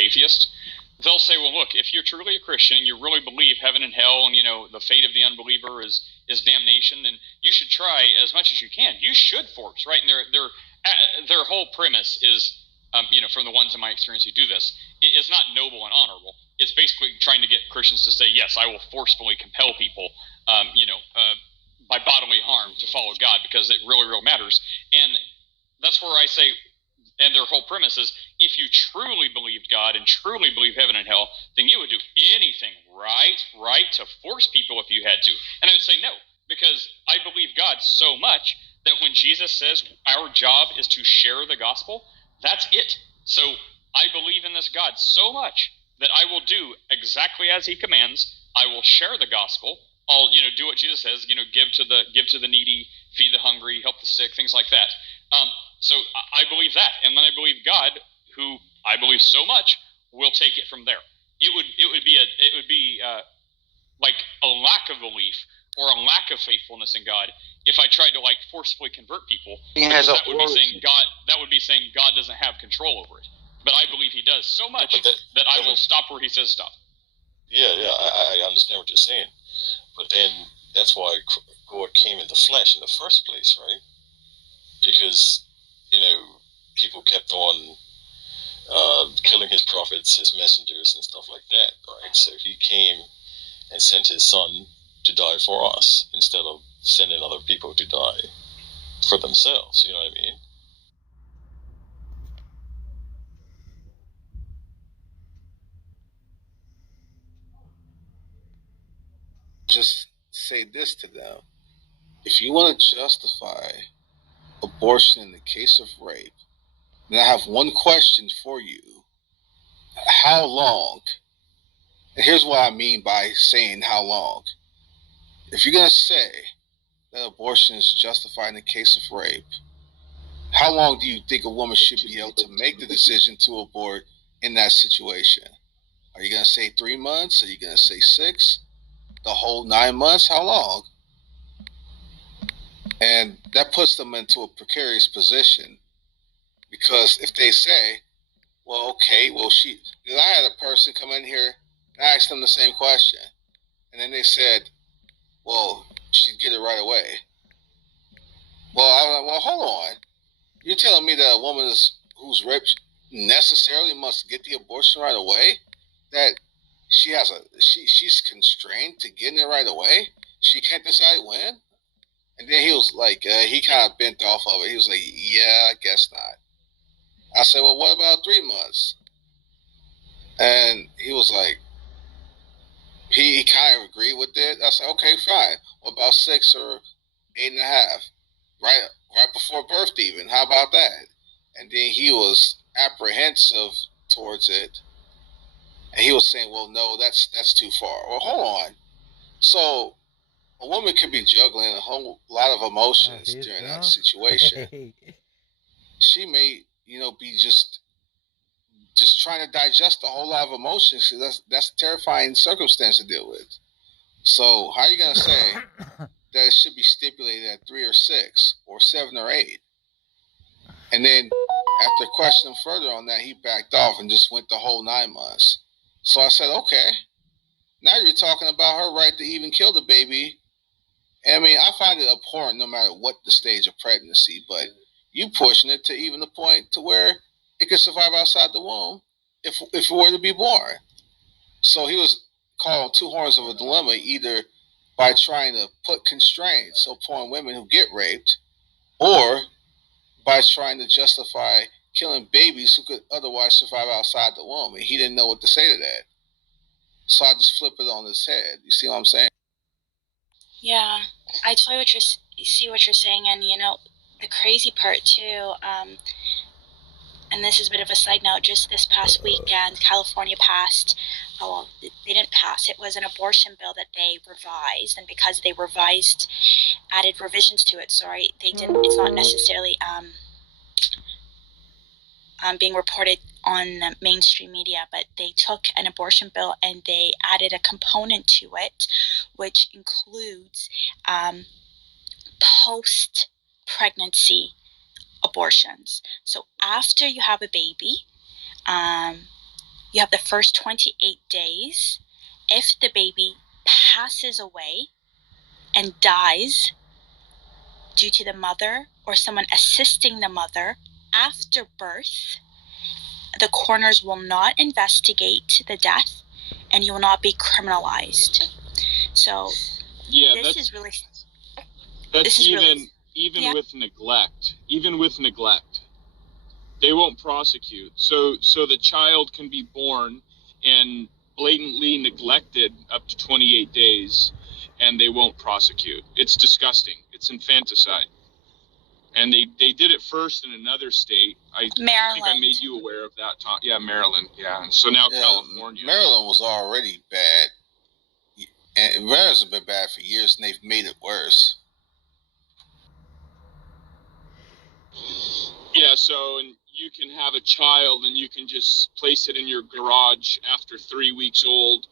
atheists, they'll say, well, look, if you're truly a Christian and you really believe heaven and hell and, the fate of the unbeliever is damnation, then you should try as much as you can. You should force, right? And their whole premise is, from the ones in my experience who do this, it is not noble and honorable. It's basically trying to get Christians to say, yes, I will forcefully compel people, by bodily harm to follow God because it really, really matters. And that's where I say, and their whole premise is, if you truly believed God and truly believe heaven and hell, then you would do anything right to force people if you had to. And I would say no, because I believe God so much that when Jesus says our job is to share the gospel, that's it. So I believe in this God so much that I will do exactly as he commands. I will share the gospel. I'll, do what Jesus says, give to the needy, feed the hungry, help the sick, things like that. So I believe that, and then I believe God, who I believe so much, will take it from there. It would be like a lack of belief or a lack of faithfulness in God if I tried to forcefully convert people. Because that would be saying God. That would be saying God doesn't have control over it. But I believe He does so much that I will stop where He says stop. Yeah, I understand what you're saying. But then that's why God came in the flesh in the first place, right? Because, people kept on killing his prophets, his messengers, and stuff like that, right? So he came and sent his son to die for us instead of sending other people to die for themselves, you know what I mean? Just say this to them. If you want to justify abortion in the case of rape, then I have one question for you. How long? And here's what I mean by saying how long. If you're going to say that abortion is justified in the case of rape, how long do you think a woman should be able to make the decision to abort in that situation? Are you going to say 3 months? Are you going to say 6? The whole 9 months? How long? And that puts them into a precarious position, because if they say, well, okay, well, because I had a person come in here and I asked them the same question, and then they said, well, she'd get it right away. Well, hold on. You're telling me that a woman who's raped necessarily must get the abortion right away? That she's constrained to getting it right away? She can't decide when? And then he was like, he kind of bent off of it. He was like, yeah, I guess not. I said, well, what about 3 months? And he was like, he kind of agreed with it. I said, okay, fine. What about 6 or 8.5? Right before birth even. How about that? And then he was apprehensive towards it. And he was saying, well, no, that's too far. Well, hold on. So a woman could be juggling a whole lot of emotions during that situation. She may, be just trying to digest a whole lot of emotions. That's a terrifying circumstance to deal with. So how are you going to say that it should be stipulated at 3 or 6 or 7 or 8? And then after questioning further on that, he backed off and just went the whole 9 months. So I said, okay, now you're talking about her right to even kill the baby. I mean, I find it abhorrent no matter what the stage of pregnancy, but you pushing it to even the point to where it could survive outside the womb if it were to be born. So he was caught on 2 horns of a dilemma, either by trying to put constraints upon women who get raped, or by trying to justify killing babies who could otherwise survive outside the womb. And he didn't know what to say to that. So I just flip it on his head. You see what I'm saying? Yeah, I totally see what you're saying, and the crazy part too. And this is a bit of a side note. Just this past weekend, California passed. Well, they didn't pass. It was an abortion bill that they revised, and because they added revisions to it. Sorry, they didn't. It's not necessarily being reported on the mainstream media, but they took an abortion bill and they added a component to it, which includes post-pregnancy abortions. So after you have a baby, You have the first 28 days. If the baby passes away and dies due to the mother or someone assisting the mother after birth, the coroners will not investigate the death and you will not be criminalized. So Yeah, this is really even yeah. with neglect. Even with neglect, they won't prosecute. So the child can be born and blatantly neglected up to 28 days, and they won't prosecute. It's disgusting. It's infanticide. And they did it first in another state. I think I made you aware of that, Tom. Yeah, Maryland. Yeah, and so now California. Maryland was already bad, and Maryland's been bad for years, and they've made it worse. Yeah, so and you can have a child and you can just place it in your garage after 3 weeks old,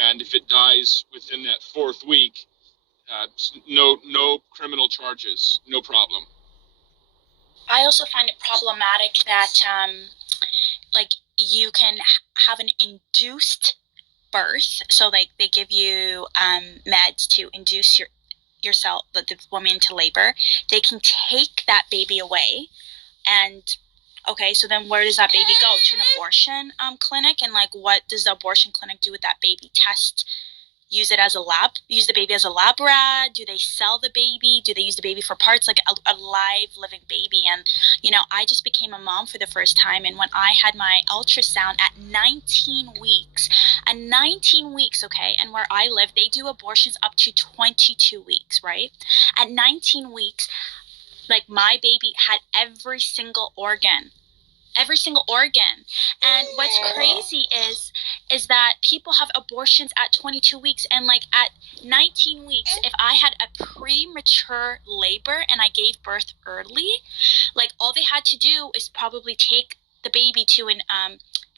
and if it dies within that 4th week, no criminal charges, no problem. I also find it problematic that like you can have an induced birth, so like they give you meds to induce yourself, the woman, to labor. They can take that baby away, and okay, so then where does that baby go? To an abortion clinic? And like, what does the abortion clinic do with that baby? Use the baby as a lab rat? Do they sell the baby? Do they use the baby for parts, like a live living baby? And I just became a mom for the first time, and when I had my ultrasound at 19 weeks, okay, and where I live they do abortions up to 22 weeks, right? At 19 weeks, like, my baby had every single organ. And what's crazy is that people have abortions at 22 weeks, and like at 19 weeks, if I had a premature labor and I gave birth early, like, all they had to do is probably take the baby to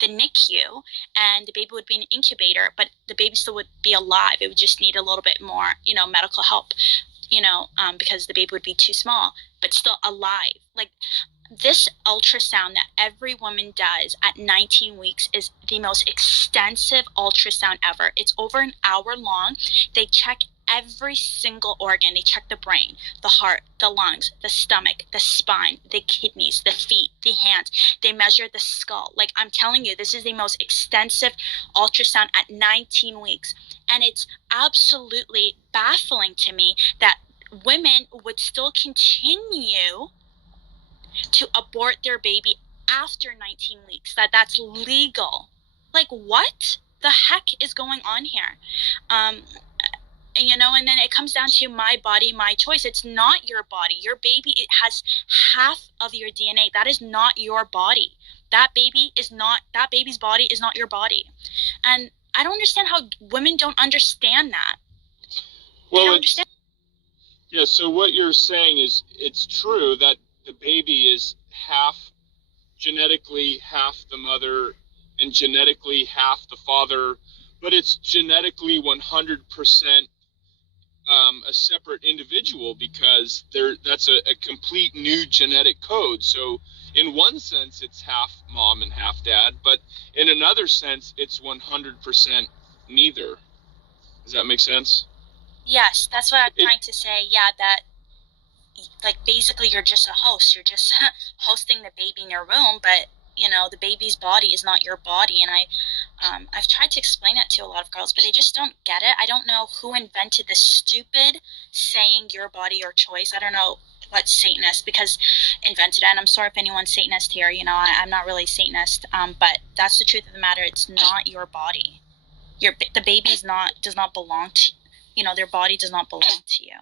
the NICU, and the baby would be in an incubator, but the baby still would be alive. It would just need a little bit more, medical help, because the baby would be too small, but still alive. Like, this ultrasound that every woman does at 19 weeks is the most extensive ultrasound ever. It's over an hour long. They check every single organ. They check the brain, the heart, the lungs, the stomach, the spine, the kidneys, the feet, the hands. They measure the skull. Like, I'm telling you, this is the most extensive ultrasound at 19 weeks. And it's absolutely baffling to me that women would still continue to abort their baby after 19 weeks, that's legal. Like, what the heck is going on here? And then it comes down to my body, my choice. It's not your body. Your baby, it has half of your DNA. That is not your body. That baby's body is not your body. And I don't understand how women don't understand that. Well, yeah, so what you're saying is it's true that the baby is genetically half the mother and genetically half the father, but it's genetically 100% a separate individual, because that's a complete new genetic code. So in one sense it's half mom and half dad, but in another sense it's 100% neither. Does that make sense? Yes, that's what I'm trying to say. Yeah, that, like, basically you're just a host. You're just hosting the baby in your room, but the baby's body is not your body. And I've tried to explain that to a lot of girls, but they just don't get it. I don't know who invented this stupid saying your body, your choice. I don't know what Satanist invented it. And I'm sorry if anyone's Satanist here. I'm not really Satanist, but that's the truth of the matter. It's not your body. The baby does not belong to their body does not belong to you.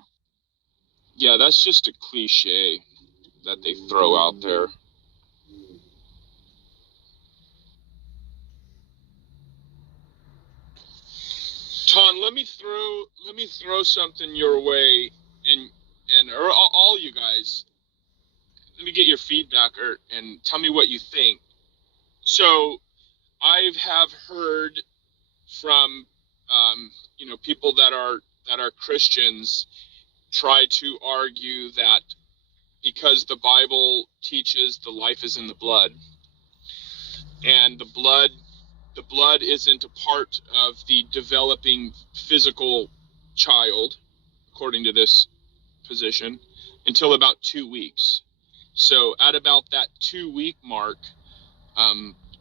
Yeah, that's just a cliche that they throw out there. Ton, let me throw something your way, or all you guys. Let me get your feedback and tell me what you think. So, I have heard from people that are Christians try to argue that because the Bible teaches the life is in the blood, and the blood the blood isn't a part of the developing physical child, according to this position, until about 2 weeks. So at about that 2-week mark,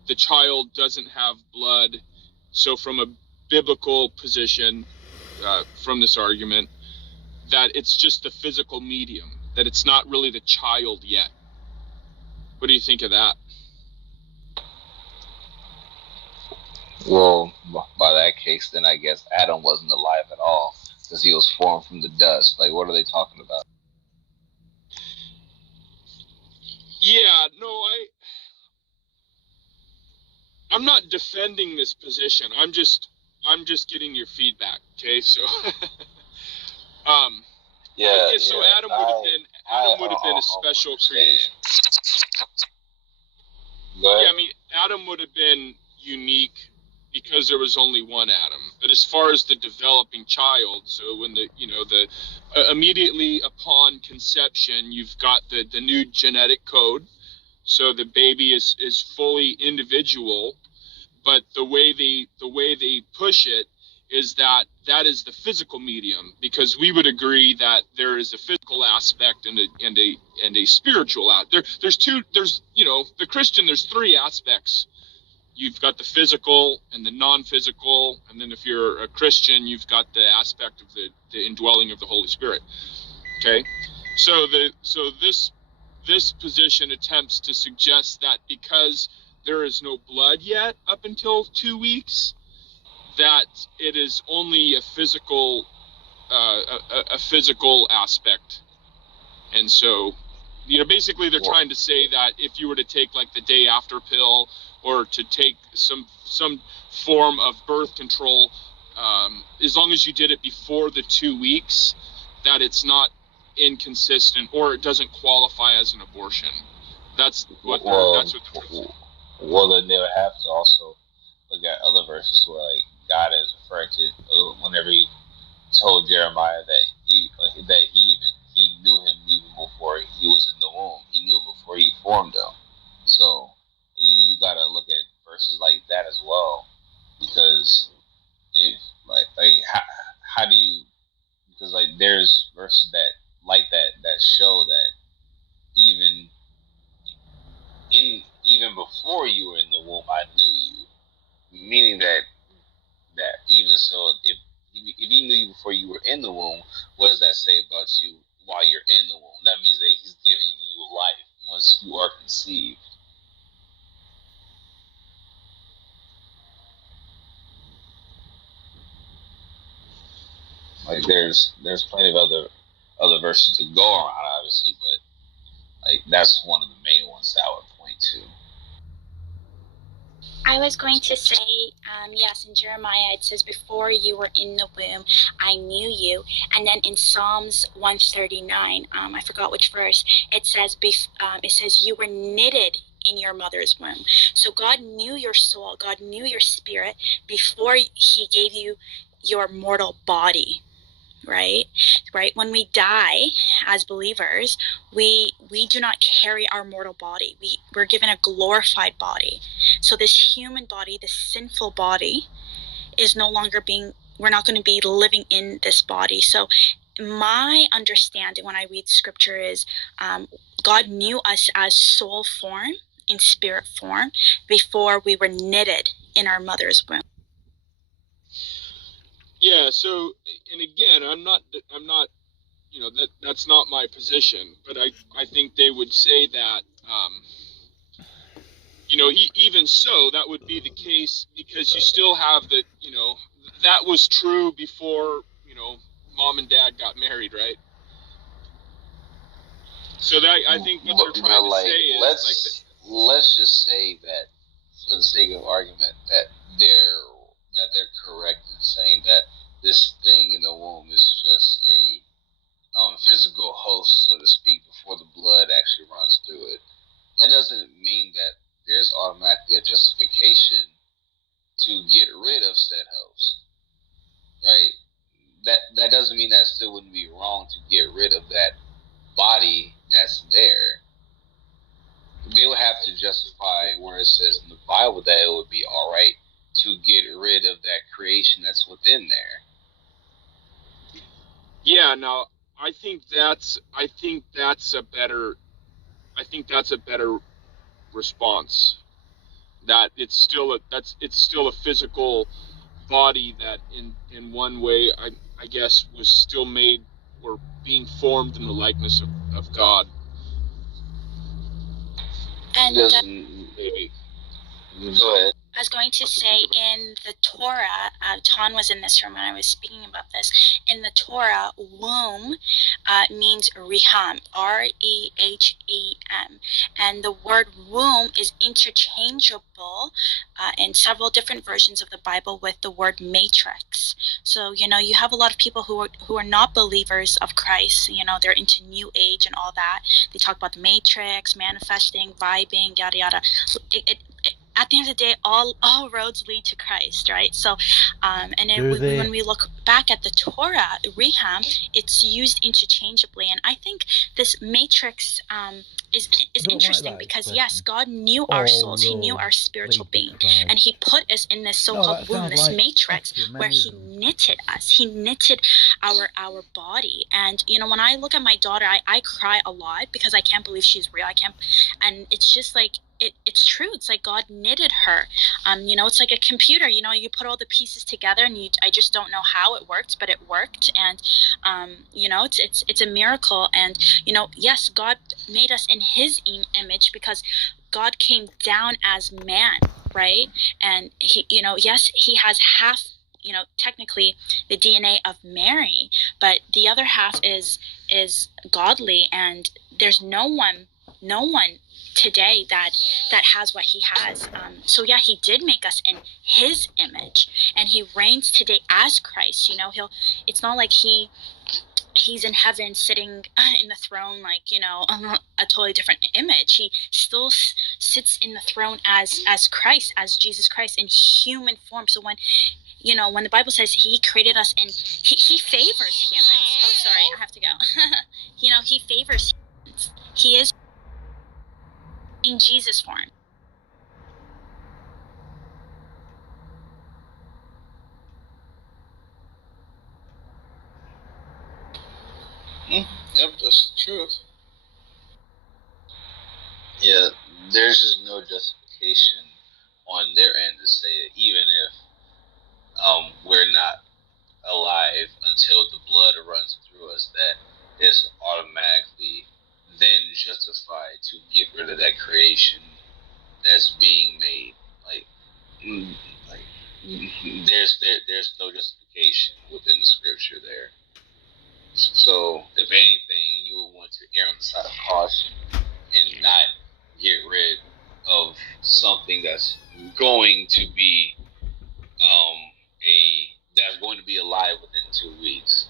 the child doesn't have blood. So from a biblical position, from this argument, that it's just the physical medium, that it's not really the child yet. What do you think of that? Well, by that case, then I guess Adam wasn't alive at all because he was formed from the dust. Like, what are they talking about? Yeah, no, I'm not defending this position. I'm just getting your feedback. Okay, so Yeah. So Adam would have been a special creation. Yeah, I mean, Adam would have been unique because there was only one Adam. But as far as the developing child, so when immediately upon conception, you've got the new genetic code. So the baby is fully individual, but the way they push it is that is the physical medium, because we would agree that there is a physical aspect and a spiritual there's the Christian, there's 3 aspects. You've got the physical and the non-physical, and then if you're a Christian, you've got the aspect of the indwelling of the Holy Spirit. Okay, so this position attempts to suggest that because there is no blood yet up until 2 weeks, that it is only a physical aspect. And so, basically they're trying to say that if you were to take like the day after pill, or to take some form of birth control, as long as you did it before the 2 weeks, that it's not inconsistent, or it doesn't qualify as an abortion. That's what that's what the Well, then they would have to also look at other verses where, like, God is referring to whenever he told Jeremiah that he knew him even before he was in the womb. He knew him before he formed him. So you got to look at verses like that as well, because if how do you, because like there's verses that show that even before you were in the womb, I knew you. Meaning that even so, if he knew you before you were in the womb, what does that say about you while you're in the womb? That means that he's giving you life once you are conceived. Like there's plenty of other verses to go around, obviously, but like that's one of the main ones that I would point to. I was going to say, yes, in Jeremiah it says, before you were in the womb, I knew you. And then in Psalms 139, I forgot which verse, it says you were knitted in your mother's womb. So God knew your soul, God knew your spirit before he gave you your mortal body. Right? When we die as believers, we do not carry our mortal body. We're given a glorified body. So this human body, this sinful body, is no longer we're not going to be living in this body. So my understanding when I read scripture is God knew us as soul form, in spirit form, before we were knitted in our mother's womb. Yeah, so, and again, I'm not, that's not my position, but I think they would say that, even so, that would be the case, because you still have that was true before, mom and dad got married, right? So that, I think what they're trying to say is, let's just say that, for the sake of argument, that they're correct in saying that this thing in the womb is just a physical host, so to speak, before the blood actually runs through it. That doesn't mean that there's automatically a justification to get rid of said host, right? That doesn't mean that it still wouldn't be wrong to get rid of that body that's there. They would have to justify where it says in the Bible that it would be all right rid of that creation that's within there. Yeah, no, I think that's a better response. That it's still a physical body that in one way I guess was still made or being formed in the likeness of God. And Maybe. Go ahead. I was going to say in the Torah, Ton was in this room when I was speaking about this. In the Torah, womb means reham, R-E-H-E-M. And the word womb is interchangeable in several different versions of the Bible with the word matrix. So, you have a lot of people who are not believers of Christ. They're into New Age and all that. They talk about the matrix, manifesting, vibing, yada, yada. At the end of the day, all roads lead to Christ, right? So, and then when we look back at the Torah, Reham, it's used interchangeably, and I think this matrix is interesting because yes, God knew our souls, He knew our spiritual being, and He put us in this so-called womb, this matrix, where He knitted us. He knitted our body, and when I look at my daughter, I cry a lot because I can't believe she's real. And it's just like. It's true. It's like God knitted her. It's like a computer. You put all the pieces together, and I just don't know how it worked, but it worked. And it's a miracle. And yes, God made us in His image because God came down as man, right? And He, yes, He has half. Technically the DNA of Mary, but the other half is godly, and there's no one today that has what He has. So yeah, He did make us in His image, and He reigns today as Christ. It's not like He's in heaven sitting in the throne like a totally different image. He still sits in the throne as Christ, as Jesus Christ in human form. So when the Bible says He created us He favors humans. Oh, sorry, I have to go. He favors humans. He is in Jesus form. Yep, that's the truth. Yeah, there's just no justification on their end to say it, even if we're not alive until the blood runs through us, that is automatically then justified to get rid of that creation that's being made. There's no justification within the scripture there. So if anything, you would want to err on the side of caution and not get rid of something that's going to be that's going to be alive within 2 weeks.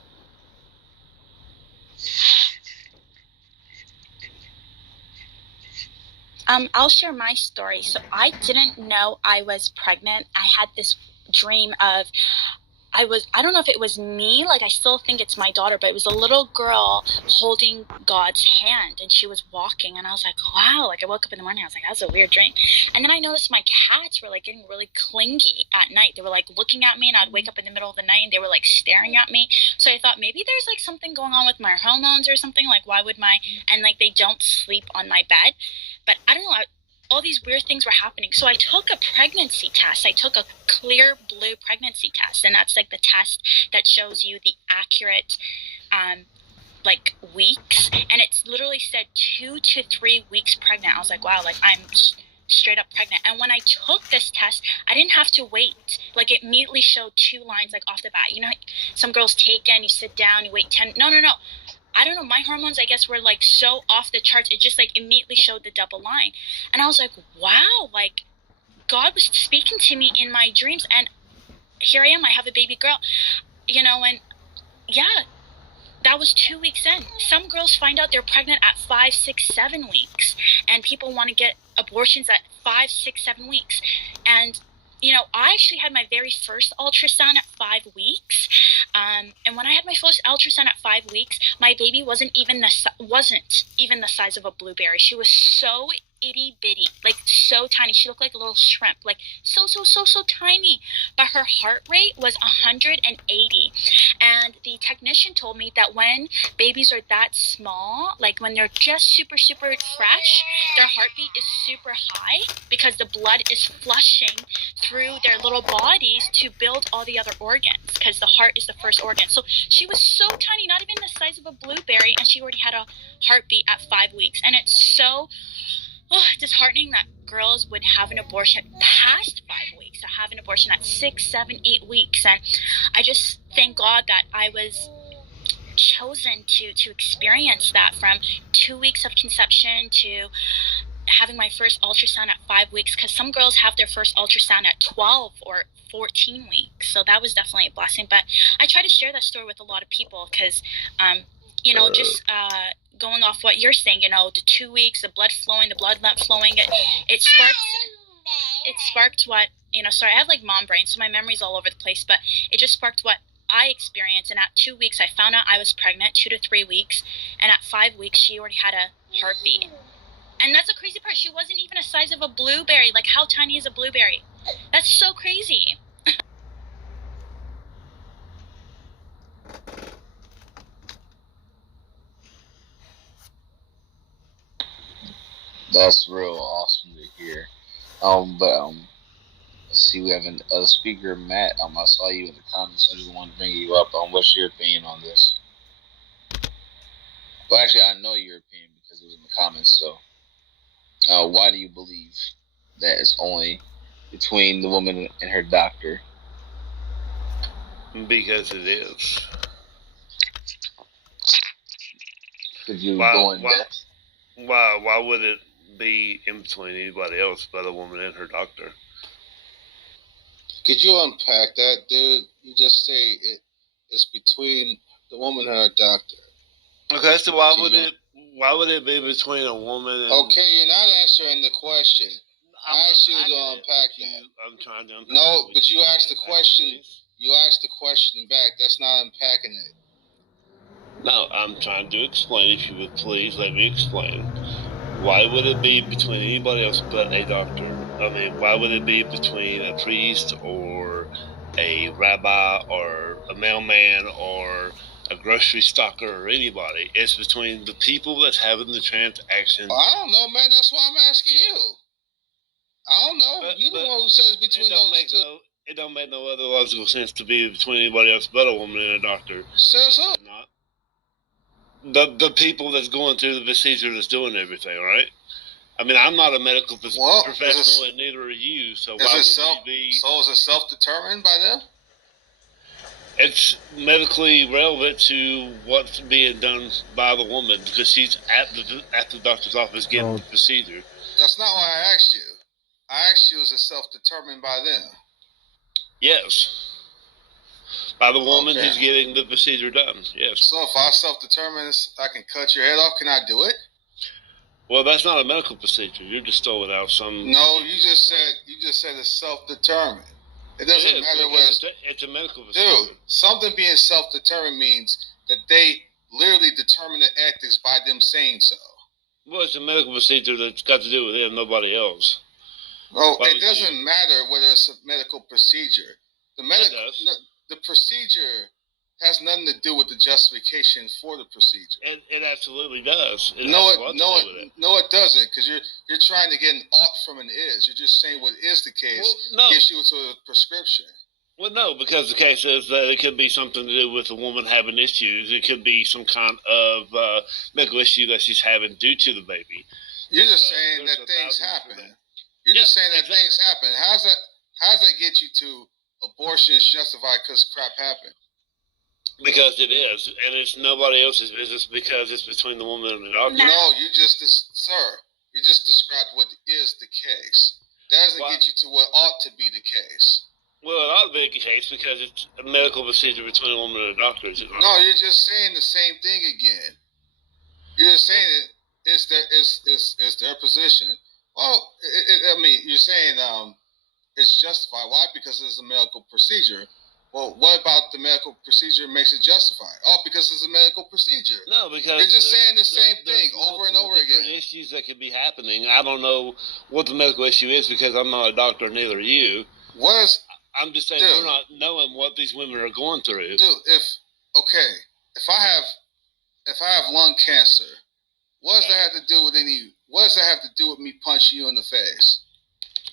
I'll share my story. So I didn't know I was pregnant. I had this dream of I don't know if it was me, like I still think it's my daughter, but it was a little girl holding God's hand, and she was walking, and I was like, wow, like I woke up in the morning, I was like, that's a weird dream. And then I noticed my cats were like getting really clingy at night. They were like looking at me, and I'd wake up in the middle of the night and they were like staring at me. So I thought maybe there's like something going on with my hormones or something, like why would and like they don't sleep on my bed. But I don't know, all these weird things were happening. So I took a pregnancy test. I took a clear blue pregnancy test, and that's like the test that shows you the accurate like weeks, and it's literally said 2 to 3 weeks pregnant. I was like, wow, like I'm straight up pregnant. And when I took this test, I didn't have to wait. Like it immediately showed 2 lines like off the bat. Some girls take it and you sit down, you wait 10. No. I don't know, my hormones, I guess, were like so off the charts. It just like immediately showed the double line. And I was like, wow, like God was speaking to me in my dreams, and here I am, I have a baby girl, and yeah, that was 2 weeks in. Some girls find out they're pregnant at 5, 6, 7 weeks, and people want to get abortions at 5, 6, 7 weeks. And I actually had my very first ultrasound at 5 weeks. And when I had my first ultrasound at 5 weeks, my baby wasn't even wasn't even the size of a blueberry. She was so itty bitty, like so tiny. She looked like a little shrimp, like so tiny. But her heart rate was 180. And the technician told me that when babies are that small, like when they're just super fresh, their heartbeat is super high because the blood is flushing through their little bodies to build all the other organs, because the heart is the first organ. So she was so tiny, not even the size of a blueberry, and she already had a heartbeat at 5 weeks. And it's so disheartening that girls would have an abortion past 5 weeks, or have an abortion at 6, 7, 8 weeks. And I just thank God that I was chosen to experience that, from 2 weeks of conception to having my first ultrasound at 5 weeks, because some girls have their first ultrasound at 12 or 14 weeks. So that was definitely a blessing. But I try to share that story with a lot of people because, just going off what you're saying, the 2 weeks, the blood flowing, the blood not flowing, it sparked what, sorry, I have like mom brain, so my memory's all over the place, but it just sparked what I experienced. And at 2 weeks, I found out I was pregnant, 2 to 3 weeks. And at 5 weeks, she already had a heartbeat. And that's the crazy part. She wasn't even the size of a blueberry. Like, how tiny is a blueberry? That's so crazy. That's real awesome to hear. Let's see, we have a speaker, Matt. I saw you in the comments. I just want to bring you up. What's your opinion on this? Well, actually, I know your opinion because it was in the comments. So, why do you believe that it's only between the woman and her doctor? Because it is. Could you go in depth? Why would it be in between anybody else but a woman and her doctor? Could you unpack that, dude? You just say it's between the woman and her doctor. Okay, so why would it be between a woman and... Okay, you're not answering the question. I asked you to unpack that. I'm trying to unpack it. No, but you asked the question. You asked the question back. That's not unpacking it. No, I'm trying to explain. If you would please let me explain. Why would it be between anybody else but a doctor? I mean, why would it be between a priest or a rabbi or a mailman or a grocery stocker or anybody? It's between the people that's having the transaction. I don't know, man. That's why I'm asking you. I don't know. You're the one who says between those two. It don't make no other logical sense to be between anybody else but a woman and a doctor. Says who? Not the people that's going through the procedure that's doing everything, right? I mean, I'm not a medical professional, and neither are you. So why would it be? So is it self-determined by them? It's medically relevant to what's being done by the woman because she's at the doctor's office getting the procedure. That's not why I asked you. I asked you, is it self-determined by them? Yes. By the woman who's getting the procedure done, yes. So if I self-determine I can cut your head off, can I do it? Well, that's not a medical procedure. You're just throwing out some... No, you just said it's self-determined. It doesn't matter whether it's a medical procedure. Dude, something being self-determined means that they literally determine the ethics by them saying so. Well, it's a medical procedure that's got to do with them, nobody else. No, it doesn't matter whether it's a medical procedure. The procedure has nothing to do with the justification for the procedure. It absolutely does. It doesn't, because you're trying to get an ought from an is. You're just saying what is the case gets you to a prescription. Well, no, because the case is that it could be something to do with a woman having issues. It could be some kind of medical issue that she's having due to the baby. You're just saying that things happen. You're just saying that things happen. How's that get you to abortion is justified because crap happened? Because it is, and it's nobody else's business because it's between the woman and the doctor. No, you just described what is the case. That doesn't get you to what ought to be the case. Well, it ought to be the case because it's a medical procedure between a woman and a doctor. No, you're just saying the same thing again. You're just saying it's their position. Well, you're saying it's justified. Why? Because it's a medical procedure. Well, what about the medical procedure makes it justified? Oh, because it's a medical procedure. No, because They're just saying the same there's thing over and over multiple again. Issues that could be happening. I don't know what the medical issue is because I'm not a doctor, neither are you. What is, I'm just saying Dude. we're not knowing what these women are going through. dude? If I have lung cancer, what does that have to do with any? What does that have to do with me punching you in the face?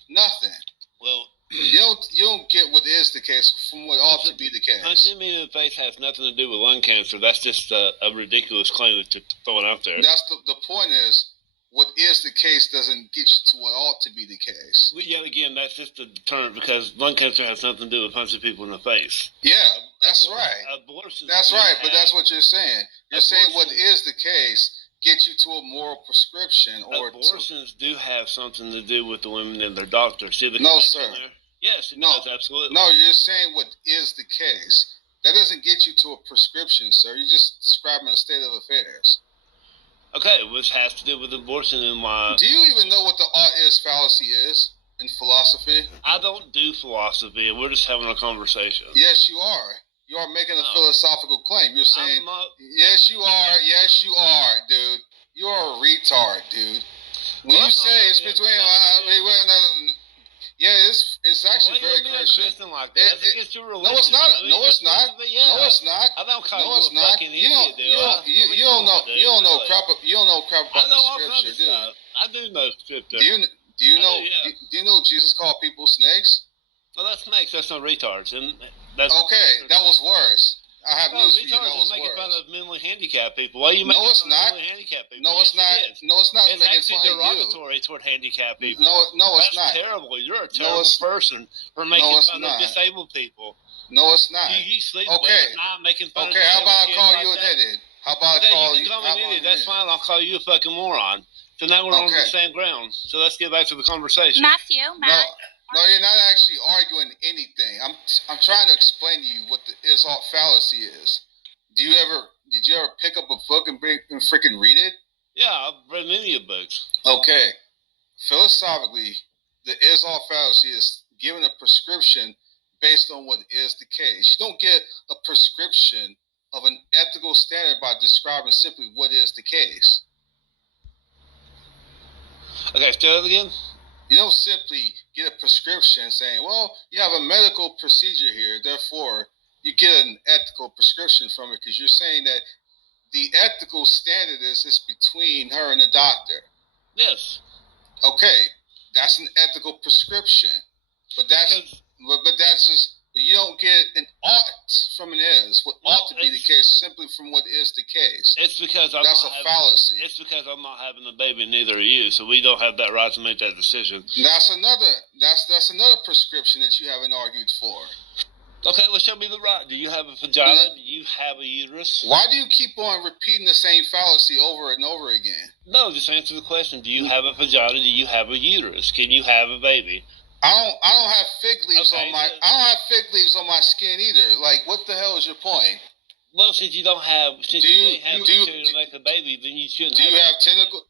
Nothing. Well, You don't get what is the case from what ought to be the case. punching me in the face has nothing to do with lung cancer. That's just a ridiculous claim to throw it out there. That's the point is, what is the case doesn't get you to what ought to be the case. But yet again, that's just a deterrent because lung cancer has nothing to do with punching people in the face. Yeah, that's right. Abortion. That's right, but that's what you're saying. You're saying what is the case get you to a moral prescription or abortions do have something to do with the women and their doctors. See the No, connection sir. there? Yes, it No. does, absolutely. No, you're saying what is the case. That doesn't get you to a prescription, sir. You're just describing a state of affairs. Okay, which has to do with abortion and why Do you even know what the ought is fallacy is in philosophy? I don't do philosophy and we're just having a conversation. Yes, you are. You are making a No. philosophical claim. You're saying, I'm not, yes, you are. Yes, you are, dude. You are a retard, dude. When Well, you that's not say it's very between, Christian. yeah, it's actually why very you being Christian. Christian like that? It- That's against your religion. No, it's not. I mean, No, it's you're supposed not. to be, yeah. No, it's not. I don't call No, you it's a not. fucking You don't. idiot, dude. You don't. I mean, You don't come know. on, dude, You don't know really. crap. You don't know crap I about know all the kinds scripture, of do you? stuff. I do know scripture. Do you know? Oh, yeah. Do you know Jesus called people snakes? Well, that's snakes. That's not retards, and that's Okay, that was worse. I have no news for you. retards That is was making fun worse. of mentally handicapped people. Why are you No, making it's fun not. of mentally handicapped people? No, Yes, it's not. it is. No, it's not It's making actually fun of you. derogatory toward handicapped people. No, it's That's not. terrible. You're a No, terrible it's- person for making it's fun not. of disabled people. No, it's not. You sleep Okay. well at night making fun Okay, of how about I disabled call kids you like an that? idiot? How about I Okay, call you you? can call me how an about idiot. an That's idiot? fine. I'll call you a fucking moron. So now we're on the Okay. same ground. So let's get back to the conversation. Matt, No, you're not actually arguing anything. I'm trying to explain to you what the Isalt fallacy is. Did you ever pick up a book and freaking read it? Yeah, I've read many of books. Okay. Philosophically, the Isalt fallacy is giving a prescription based on what is the case. You don't get a prescription of an ethical standard by describing simply what is the case. Okay, say that again. You don't simply get a prescription saying, well, you have a medical procedure here, therefore you get an ethical prescription from it, because you're saying that the ethical standard is between her and the doctor. Yes. Okay, that's an ethical prescription, but that's just, you don't get an ought from an is. What No, ought to be the case simply from what is the case. It's because I'm That's not a having, fallacy. It's because I'm not having a baby, neither are you, so we don't have that right to make that decision. That's another prescription that you haven't argued for. Okay, well, show me the right. Do you have a vagina? Do you have a uterus? Why do you keep on repeating the same fallacy over and over again? No, just answer the question. Do you have a vagina? Do you have a uterus? Can you have a baby? I don't have fig leaves Okay, on my so- I don't have fig leaves on my skin either. Like, what the hell is your point? Well, since you don't have, since Do you you- ain't have do you- material to make a baby, then you shouldn't Do you have tentacles?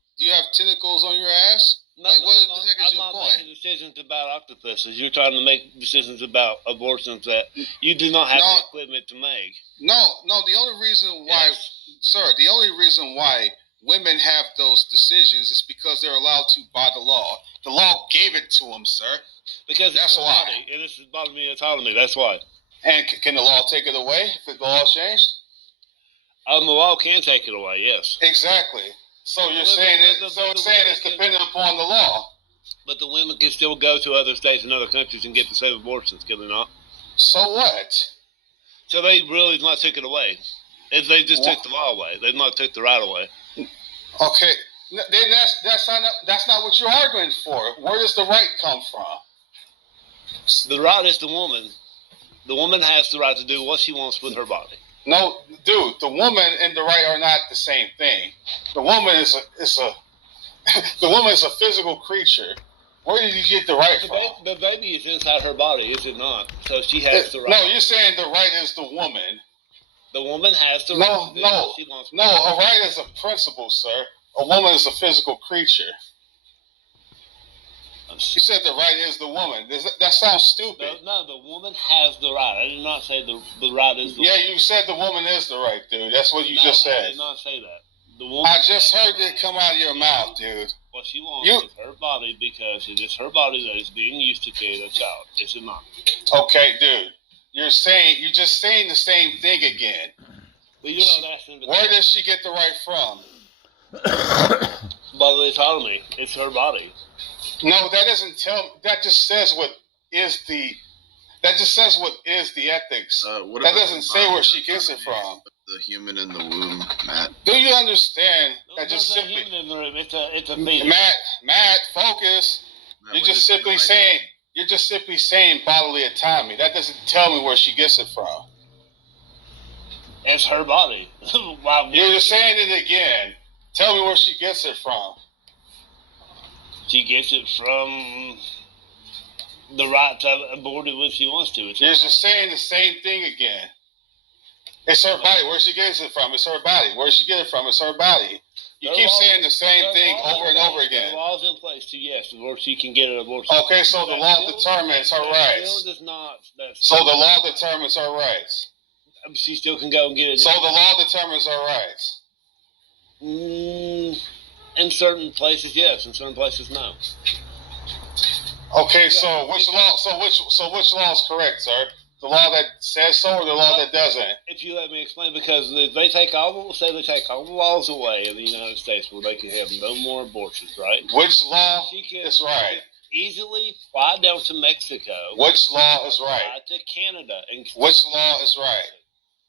tentacles on your ass? No, Like, what the heck is I'm your not point? making decisions about octopuses. You're trying to make decisions about abortions that you do not have No. the equipment to make. No. The only reason why, Yes. sir, the only reason why women have those decisions is because they're allowed to by the law. The law gave it to them, sir. Because That's it's their why. body, and it's the bodily autonomy. That's why. And can the law take it away if the law changed? The law can take it away. Yes, Exactly. So you're Well, saying the- it. So it's saying women it's can- dependent upon the law. but the women can still go to other states and other countries and get the same abortions, can they not? So what? So they really not took it away. They just took the law away. They not took the right away. Okay, then that's not what you're arguing for. Where does the right come from? The right is the woman. The woman has the right to do what she wants with her body. No, dude, the woman and the right are not the same thing. The woman is the woman is a physical creature. Where did you get the right from? The baby is inside her body, is it not? So she has the right. No, you're saying the right is the woman. The woman has the right No, to do no, what she wants. no. A right is a principle, sir. A woman is a physical creature. You said the right is the woman. That sounds stupid. No, the woman has the right. I did not say the right is the Yeah, you said the woman is the right, dude. That's what you just I said. did not say that. The woman. I just heard it come out of your mouth, dude. What she wants is her body because it is her body that is being used to carry the child. Is it not? Okay, dude. You're just saying the same thing again. Well, you're not asking. Where does she get the right from? Bodily autonomy. It's her body. No, that doesn't tell. That just says what is the. That just says what is the ethics. That doesn't say where she gets it from. The human in the womb, Matt. Do you understand? That There's just a simply. human in the room. It's a fetus. Matt, focus. Matt, You're what just is simply the right- saying. You're just simply saying bodily autonomy. That doesn't tell me where she gets it from. It's her body. Why would You're just saying it again. Tell me where she gets it from. she gets it from the right to abort it when she wants to? It's You're just saying the same thing again. It's her body. Where she gets it from? It's her body. Where she get it from? It's her body. You There keep are- saying the same there thing are over and over again. There are laws in place to yes, where she can get an abortion. Okay, so the law determines her That rights. still does not. So the law determines her rights. She still can go and get it. So the law determines her rights. In certain places, yes. In certain places, no. Okay, so which law? So which law is correct, sir? The law that says so, or the law that doesn't? If you let me explain, because if they take all the laws away in the United States where they can have no more abortions, right? Which law She could is right? easily fly down to Mexico. Which law is right? Fly to Canada and Which law is right?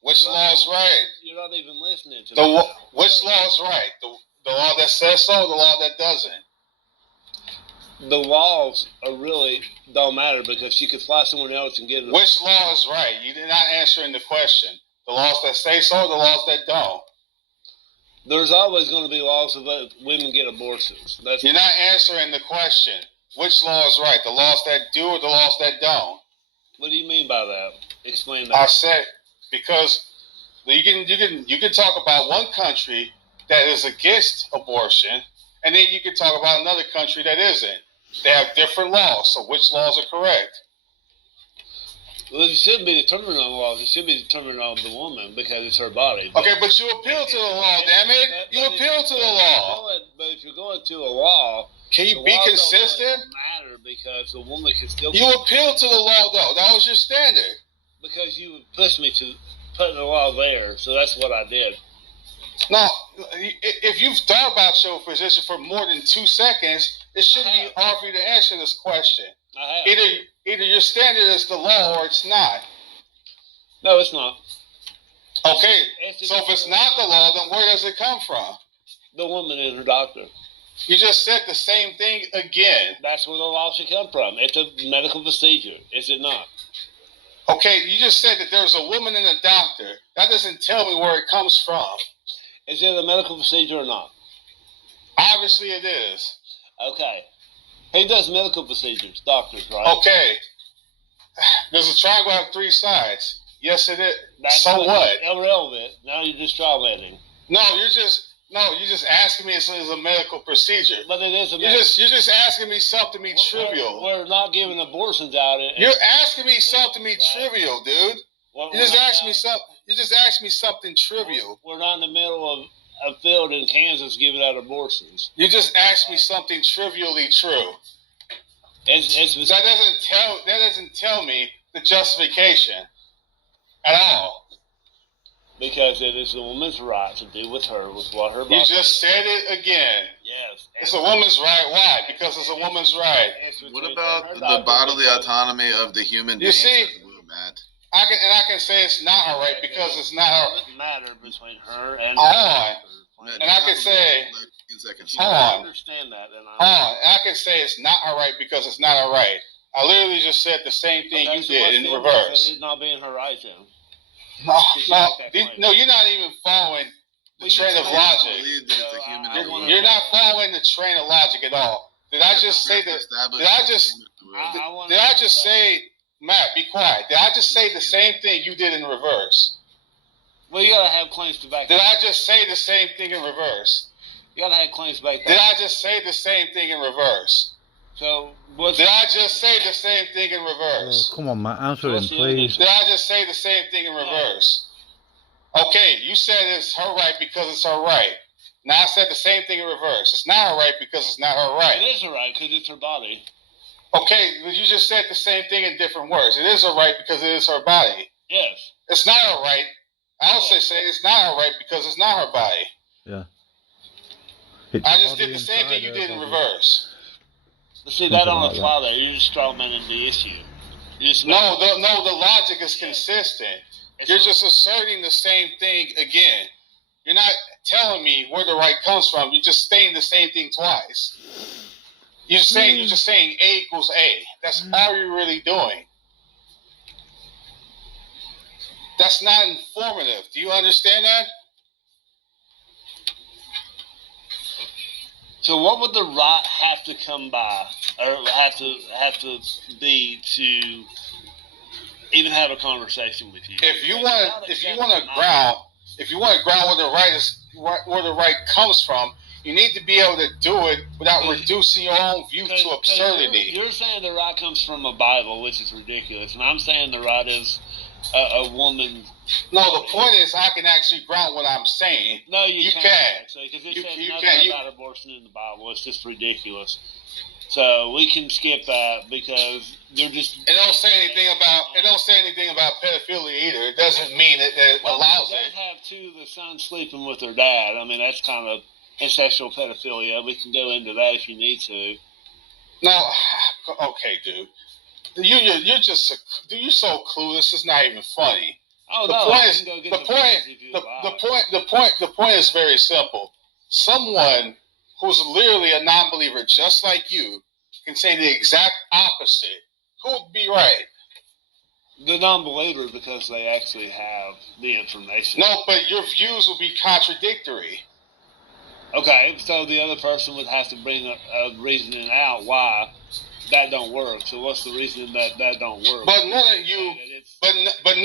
Which law is right? You're not even listening to me. Which law is right? The law that says so, or the law that doesn't? The laws are really don't matter because she could fly somewhere else and get it. Which law is right? You did not answer in the question. The laws that say so, or the laws that don't? There's always going to be laws that let women get abortions. That's You're not answering the question. Which law is right? The laws that do, or the laws that don't? What do you mean by that? Explain I that. said because you can talk about one country that is against abortion, and then you can talk about another country that isn't. They have different laws. So which laws are correct? Well, it shouldn't be determined on laws. It should be determined on the woman because it's her body. Okay, but you appeal to the law, damn it! You appeal to the law. But if you're going to a law, Can you the be law don't consistent? really matter because the woman can still. You appeal to the law, though. That was your standard. Because you would push me to put the law there, so that's what I did. Now, if you've thought about your position for more than 2 seconds, it shouldn't be hard for you to answer this question. I have. Either your standard is the law or it's not. No, it's not. Okay, so if it's not the law, then where does it come from? The woman and her doctor. You just said the same thing again. That's where the law should come from. It's a medical procedure, is it not? Okay, you just said that there's a woman and a doctor. That doesn't tell me where it comes from. Is it a medical procedure or not? Obviously it is. Okay. Who does medical procedures? Doctors, right? Okay. Does a triangle have 3 sides? Yes, it is. That's So what? Irrelevant. Now you're just strawmanning. No, you're just asking me if it's a medical procedure. But it is a You're just asking me something to be trivial. We're not giving abortions out. You're asking me something to be trivial, dude. You just asked me something. You just asked me something trivial. We're not in the middle of a field in Kansas giving out abortions. You just asked me something trivially true. That doesn't tell me the justification at all. Because it is the woman's right to do with her with what her body. You just said it again. Yes. It's a woman's right. Why? Because it's a woman's right. What about the bodily autonomy of the human being? You see, Matt? I can say it's not her right because it's not her. It doesn't matter between her and Hold on. Matt, And I can say, in seconds. hold on. understand that, then I can say it's not her right because it's not her right. I literally just said the same thing you did in reverse. It's not being her right then. No, you're not even following the train of I logic. believe that it's a human I being. wanna- You're not following the train of logic at all. Did I just say that? Did I just say, Matt, be quiet? Did I just say the same thing you did in reverse? Well, you gotta have claims to back. Did I just say the same thing in reverse? You gotta have claims to back. Did I just say the same thing in reverse? So what's Did I just say the same thing in reverse? Oh, come on, Matt. Answer him, What's the please. Did I just say the same thing in reverse? Okay, you said it's her right because it's her right. Now I said the same thing in reverse. It's not her right because it's not her It right. is her right because it's her body. Okay, but you just said the same thing in different words. It is her right because it is her body. Yes. It's not her right. I also say it's not her right because it's not her body. Yeah. It's I the just body did the same inside thing you her did in body. reverse. But see, that Something don't like apply there. You're just strawmanning the issue. You just No, the logic is consistent. It's You're not- just asserting the same thing again. You're not telling me where the right comes from. You're just saying the same thing twice. You're just saying A equals A. That's all you're really doing. That's not informative. Do you understand that? So what would the right have to come by, or have to be to even have a conversation with you? If you want to ground where the right comes from, you need to be able to do it without reducing your own view to absurdity. You're saying the right comes from a Bible, which is ridiculous, and I'm saying the right is a woman. No, the point is I can actually ground what I'm saying. No, you You can't. can. Actually, because it You- says you nothing can. about abortion in the Bible. It's just ridiculous. So we can skip that because they're just. It don't say anything about pedophilia either. It doesn't mean it allows They it. have the sons sleeping with their dad. I mean, that's kind of ancestral pedophilia. We can go into that if you need to. No, okay, dude. You're so clueless. It's not even funny. Oh The no! point I is can go get the some point pills if you like. the point is very simple. Someone who's literally a non-believer, just like you, can say the exact opposite. Who would be right? The non-believer, because they actually have the information. No, but your views will be contradictory. Okay, so the other person would have to bring a reasoning out why that don't work. So what's the reason that don't work? But none of you, but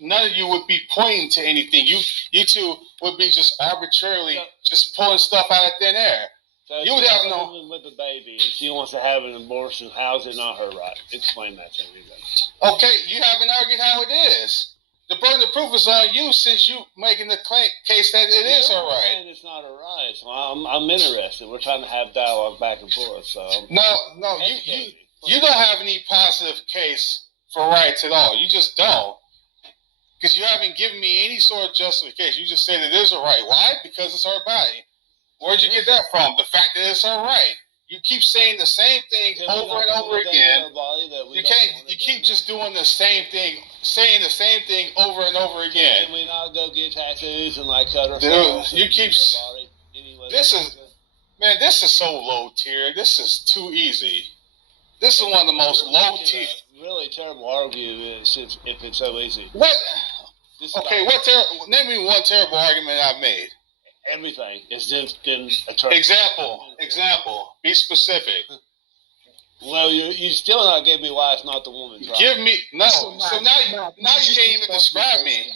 none of you would be pointing to anything. You two would be just arbitrarily just pulling stuff out of thin air. So You would have no. woman with a baby, and she wants to have an abortion. How is it not her right? Explain that to me, then. Okay, you haven't argued how it is. The burden of proof is on you since you making the case that it is her right. Saying it's not her right. So I'm interested. We're trying to have dialogue back and forth. So No, you don't have any positive case for rights at all. You just don't. Because you haven't given me any sort of justification. You just said it is her right. Why? Because it's her body. Where'd you get that from? The fact that it's her right. You keep saying the same thing over and over again. You keep just doing the same thing, saying the same thing over and over again. Can we not go get tattoos and cut ourselves? Dude, you keep. This is so low tier. This is too easy. This is one of the most low tier. Really terrible argument if it's so easy. What? Okay, name me one terrible argument I've made. Everything. It's just been a terrible. Example. Be specific. Well, you still not giving me why it's not the woman's right. Give me no. So now you can't even describe me.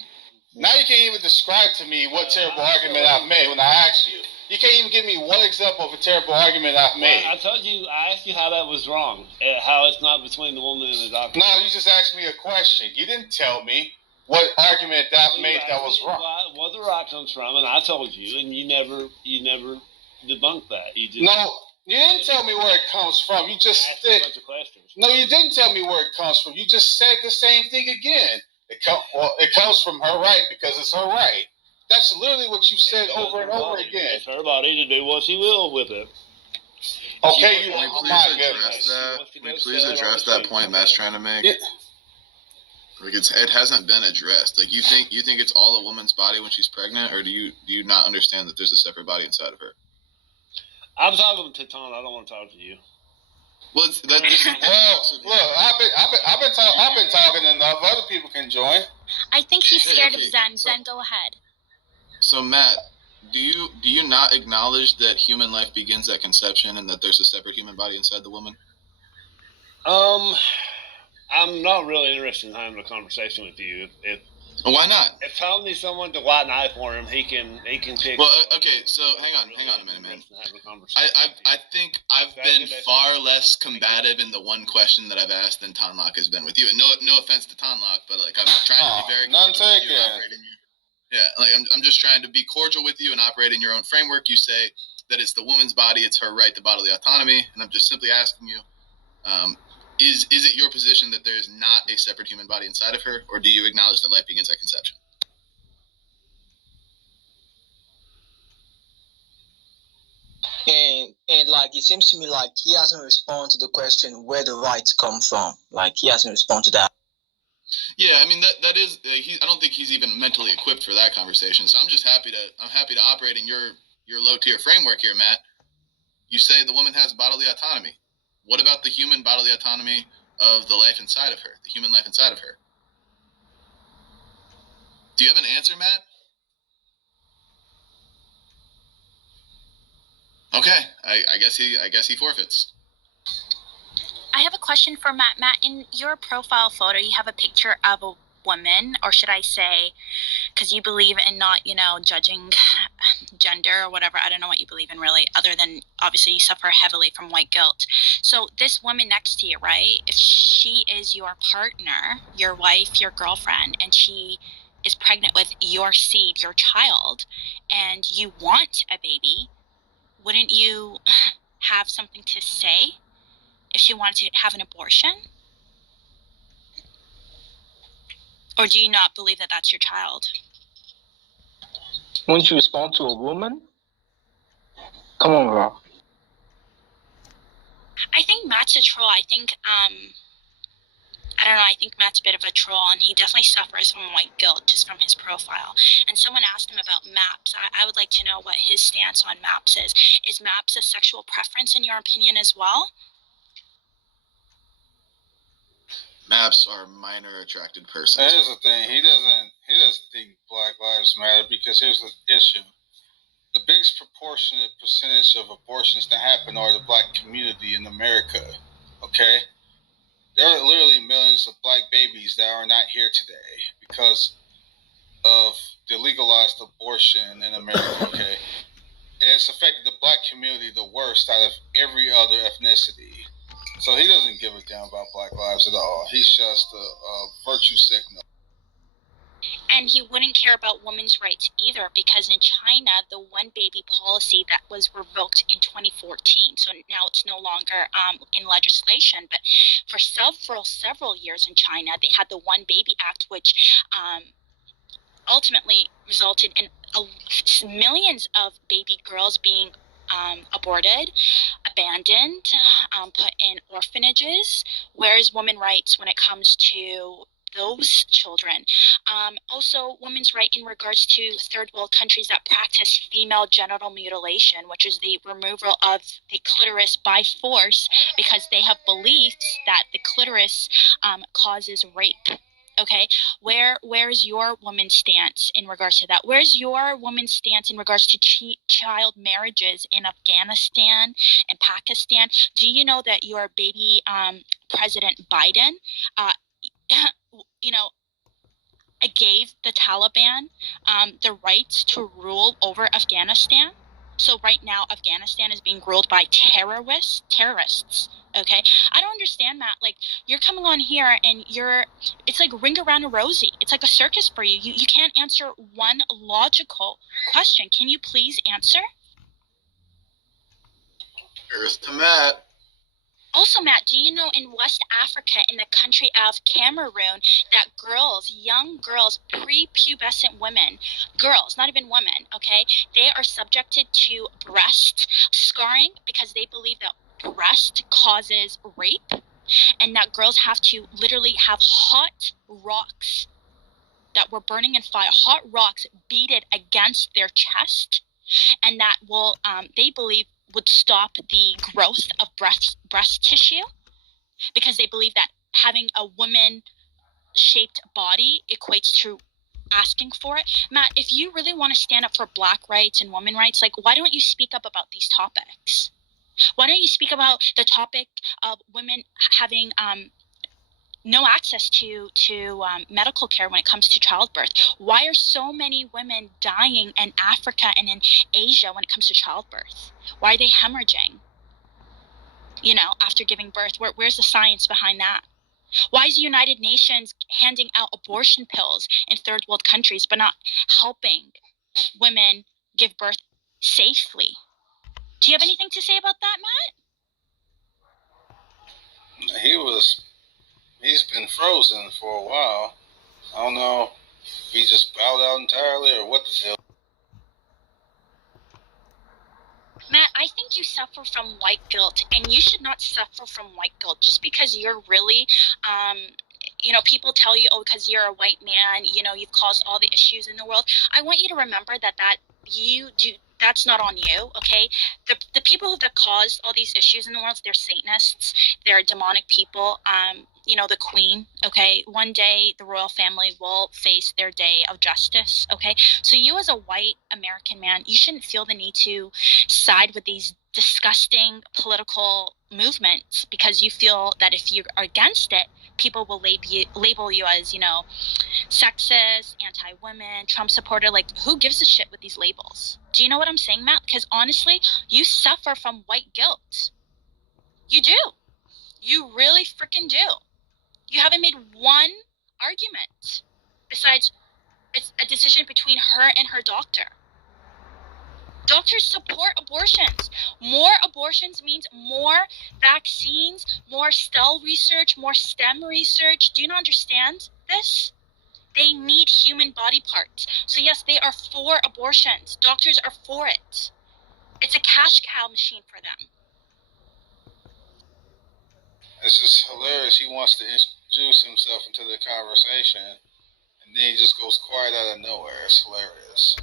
Now you can't even describe to me what terrible argument I've made when I asked you. You can't even give me one example of a terrible argument I've made. Well, I asked you how that was wrong. How it's not between the woman and the doctor. No, you just asked me a question. You didn't tell me what argument I've made that was wrong. Where the right comes from, and I told you, and you never debunked that. You just No, you didn't tell me where it comes from. You just asked a bunch of questions. No, you didn't tell me where it comes from. You just said the same thing again. It comes from her right because it's her right. That's literally what you said over and over again. It's her body to do what she will with it. Okay, Can we please address that point Matt's trying to make? Yeah. Like it hasn't been addressed. Like you think it's all a woman's body when she's pregnant, or do you not understand that there's a separate body inside of her? I'm talking to Ton. I don't want to talk to you. Well, look, I've been talking enough. Other people can join. I think he's scared of Zen. Zen, go ahead. So Matt, do you not acknowledge that human life begins at conception and that there's a separate human body inside the woman? I'm not really interested in having a conversation with you. Why not? If Tom needs someone to white knife for him, he can pick. Well, okay, so hang on a minute, man. I think I've been far less combative in the one question that I've asked than Tonlock has been with you. And no offense to Tonlock, but like I'm trying to be very none taken. Yeah, like I'm just trying to be cordial with you and operate in your own framework. You say that it's the woman's body, it's her right to bodily autonomy, and I'm just simply asking you, is it your position that there is not a separate human body inside of her, or do you acknowledge that life begins at conception? And like it seems to me like he hasn't responded to the question where the rights come from. Like he hasn't responded to that. Yeah, I mean that is I don't think he's even mentally equipped for that conversation. So I'm happy to operate in your low tier framework here, Matt. You say the woman has bodily autonomy. What about the human bodily autonomy of the life inside of her, the human life inside of her? Do you have an answer, Matt? Okay, I guess he forfeits. I have a question for Matt. Matt, in your profile photo, you have a picture of a woman, or should I say, because you believe in not, judging gender or whatever. I don't know what you believe in really, other than obviously you suffer heavily from white guilt. So this woman next to you, right? If she is your partner, your wife, your girlfriend, and she is pregnant with your seed, your child, and you want a baby, wouldn't you have something to say if she wanted to have an abortion? Or do you not believe that that's your child? Wouldn't you respond to a woman? Come on, bro. I think Matt's a troll. I think, I don't know, I think Matt's a bit of a troll, and he definitely suffers from white guilt just from his profile. And someone asked him about MAPS. I would like to know what his stance on MAPS is. Is MAPS a sexual preference in your opinion as well? MAPS are minor attracted persons. Here's the thing. He doesn't think Black Lives Matter because here's the issue. The biggest proportionate percentage of abortions that happen are the black community in America. Okay? There are literally millions of black babies that are not here today because of the legalized abortion in America, okay? And it's affected the black community the worst out of every other ethnicity. So he doesn't give a damn about black lives at all. He's just a virtue signal. And he wouldn't care about women's rights either, because in China, the one baby policy that was revoked in 2014, so now it's no longer in legislation, but for several years in China, they had the One Baby Act, which ultimately resulted in millions of baby girls being aborted, abandoned, put in orphanages. Where is women's rights when it comes to those children? Also, women's right in regards to third world countries that practice female genital mutilation, which is the removal of the clitoris by force, because they have beliefs that the clitoris causes rape. Okay, where's your woman's stance in regards to that? Where's your woman's stance in regards to child marriages in Afghanistan and Pakistan? Do you know that your baby President Biden, gave the Taliban the rights to rule over Afghanistan? So right now, Afghanistan is being ruled by terrorists. Okay, I don't understand that. Like, you're coming on here and it's like ring around a rosy. It's like a circus for you. You can't answer one logical question. Can you please answer? Earth to Matt. Also, Matt, do you know in West Africa, in the country of Cameroon, that young girls, prepubescent women, girls, not even women, okay, they are subjected to breast scarring because they believe that breast causes rape, and that girls have to literally have hot rocks that were burning in fire, hot rocks beaded against their chest, and that will, they believe, would stop the growth of breast tissue, because they believe that having a woman-shaped body equates to asking for it. Matt, if you really want to stand up for black rights and women rights, like, why don't you speak up about these topics? Why don't you speak about the topic of women having no access to medical care when it comes to childbirth. Why are so many women dying in Africa and in Asia when it comes to childbirth? Why are they hemorrhaging, after giving birth? Where's the science behind that? Why is the United Nations handing out abortion pills in third world countries but not helping women give birth safely? Do you have anything to say about that, Matt? He's been frozen for a while. I don't know if he just bowed out entirely or what the hell. Matt, I think you suffer from white guilt, and you should not suffer from white guilt just because you're really, people tell you, oh, because you're a white man, you've caused all the issues in the world. I want you to remember that that's not on you, okay? The people that caused all these issues in the world, they're Satanists, they're demonic people, the queen, okay? One day the royal family will face their day of justice, okay? So you as a white American man, you shouldn't feel the need to side with these disgusting political movements because you feel that if you are against it, people will label you as, sexist, anti-women, Trump supporter. Like, who gives a shit with these labels? Do you know what I'm saying, Matt? Because honestly, you suffer from white guilt. You do. You really freaking do. You haven't made one argument besides it's a decision between her and her doctor. Doctors support abortions. More abortions means more vaccines, more cell research, more STEM research. Do you not understand this? They need human body parts. So yes, they are for abortions. Doctors are for it. It's a cash cow machine for them. It's just hilarious. He wants to introduce himself into the conversation, and then he just goes quiet out of nowhere. It's hilarious.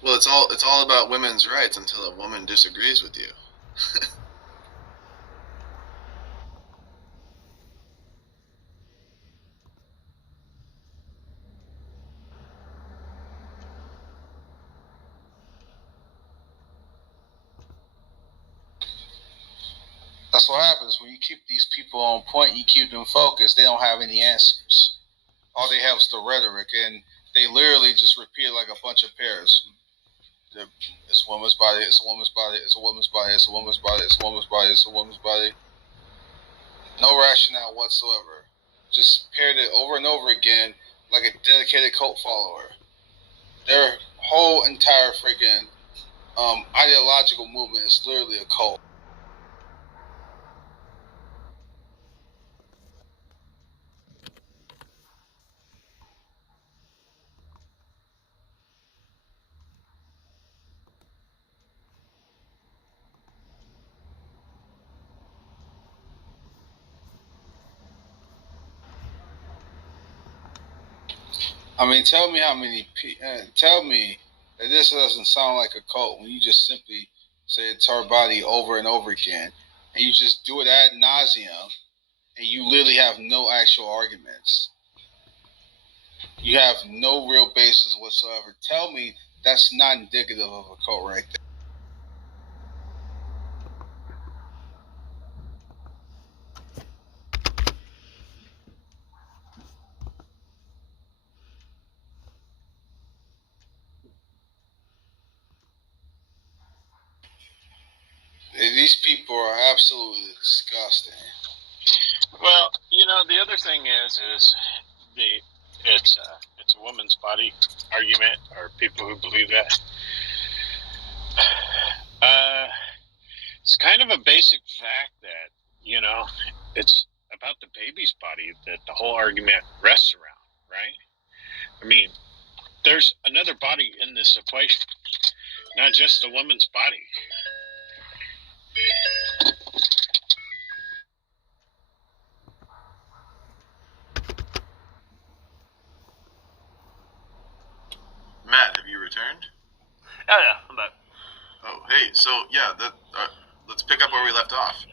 Well, it's all about women's rights until a woman disagrees with you. That's what happens when you keep these people on point. You keep them focused. They don't have any answers. All they have is the rhetoric, and they literally just repeat like a bunch of pairs. It's a woman's body. It's a woman's body. It's a woman's body. It's a woman's body. It's a woman's body. It's a woman's body. No rationale whatsoever. Just paired it over and over again like a dedicated cult follower. Their whole entire freaking ideological movement is literally a cult. I mean, tell me that this doesn't sound like a cult when you just simply say it's her body over and over again, and you just do it ad nauseum, and you literally have no actual arguments. You have no real basis whatsoever. Tell me that's not indicative of a cult right there. These people are absolutely disgusting. Well, the other thing is it's a woman's body argument, or people who believe that. It's kind of a basic fact that it's about the baby's body that the whole argument rests around, right? I mean, there's another body in this equation, not just the woman's body. Matt, have you returned? Oh yeah, I'm back. Oh, hey. So yeah, let's pick up where we left off.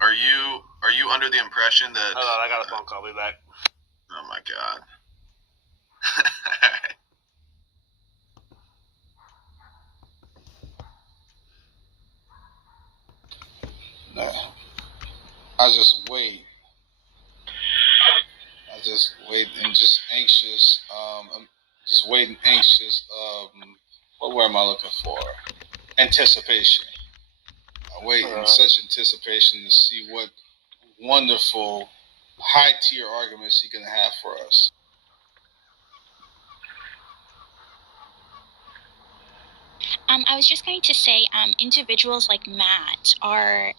Are you under the impression that? Hold on, I got a phone call. Be back. Oh my god. No. I just wait just wait and just anxious. Just waiting anxious. What word am I looking for? Anticipation. I wait in such anticipation to see what wonderful high tier arguments he's gonna have for us. I was just going to say, individuals like Matt are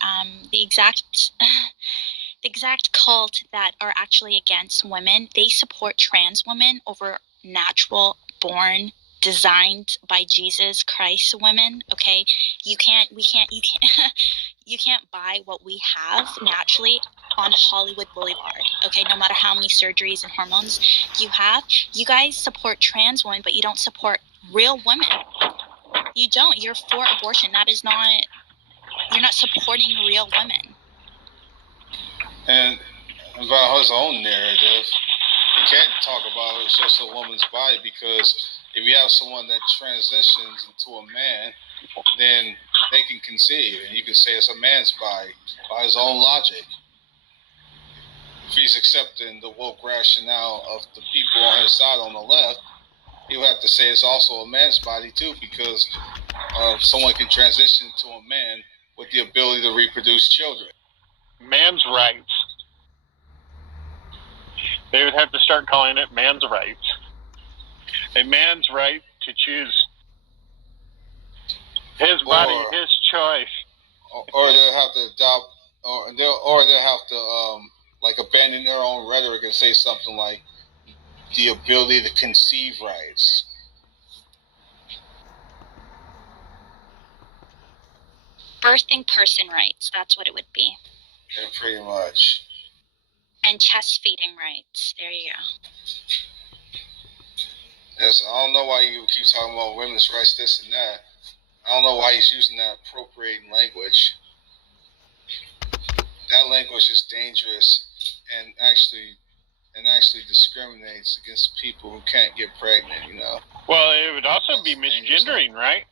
the exact the exact cult that are actually against women. They support trans women over natural born, designed by Jesus Christ women. Okay, you can't you can't buy what we have naturally on Hollywood Boulevard. Okay, no matter how many surgeries and hormones you have, you guys support trans women, but you don't support real women. You don't. You're for abortion. That is not. You're not supporting real women. And about his own narrative, he can't talk about it's just a woman's body, because if you have someone that transitions into a man, then they can conceive, and you can say it's a man's body by his own logic. If he's accepting the woke rationale of the people on his side on the left, he'll have to say it's also a man's body too, because someone can transition to a man with the ability to reproduce children. Man's rights. They would have to start calling it man's rights. A man's right to choose his body, his choice. Or they'll have to adopt, or they'll have to like abandon their own rhetoric and say something like the ability to conceive rights. Birthing person rights. That's what it would be. Yeah, pretty much. And chest feeding rights. There you go. Yes, I don't know why you keep talking about women's rights, this and that. I don't know why he's using that appropriating language. That language is dangerous and actually discriminates against people who can't get pregnant, you know. Well, it would also be misgendering, right?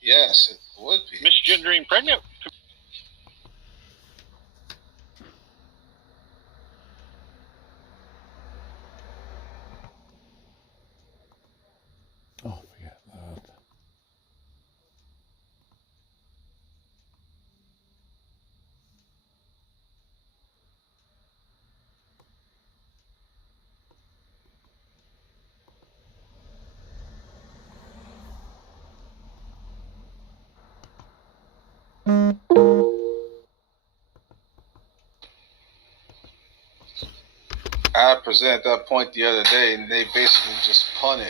Yes, it would be. Misgendering pregnant. Oh, forget that. I presented that point the other day, and they basically just punted.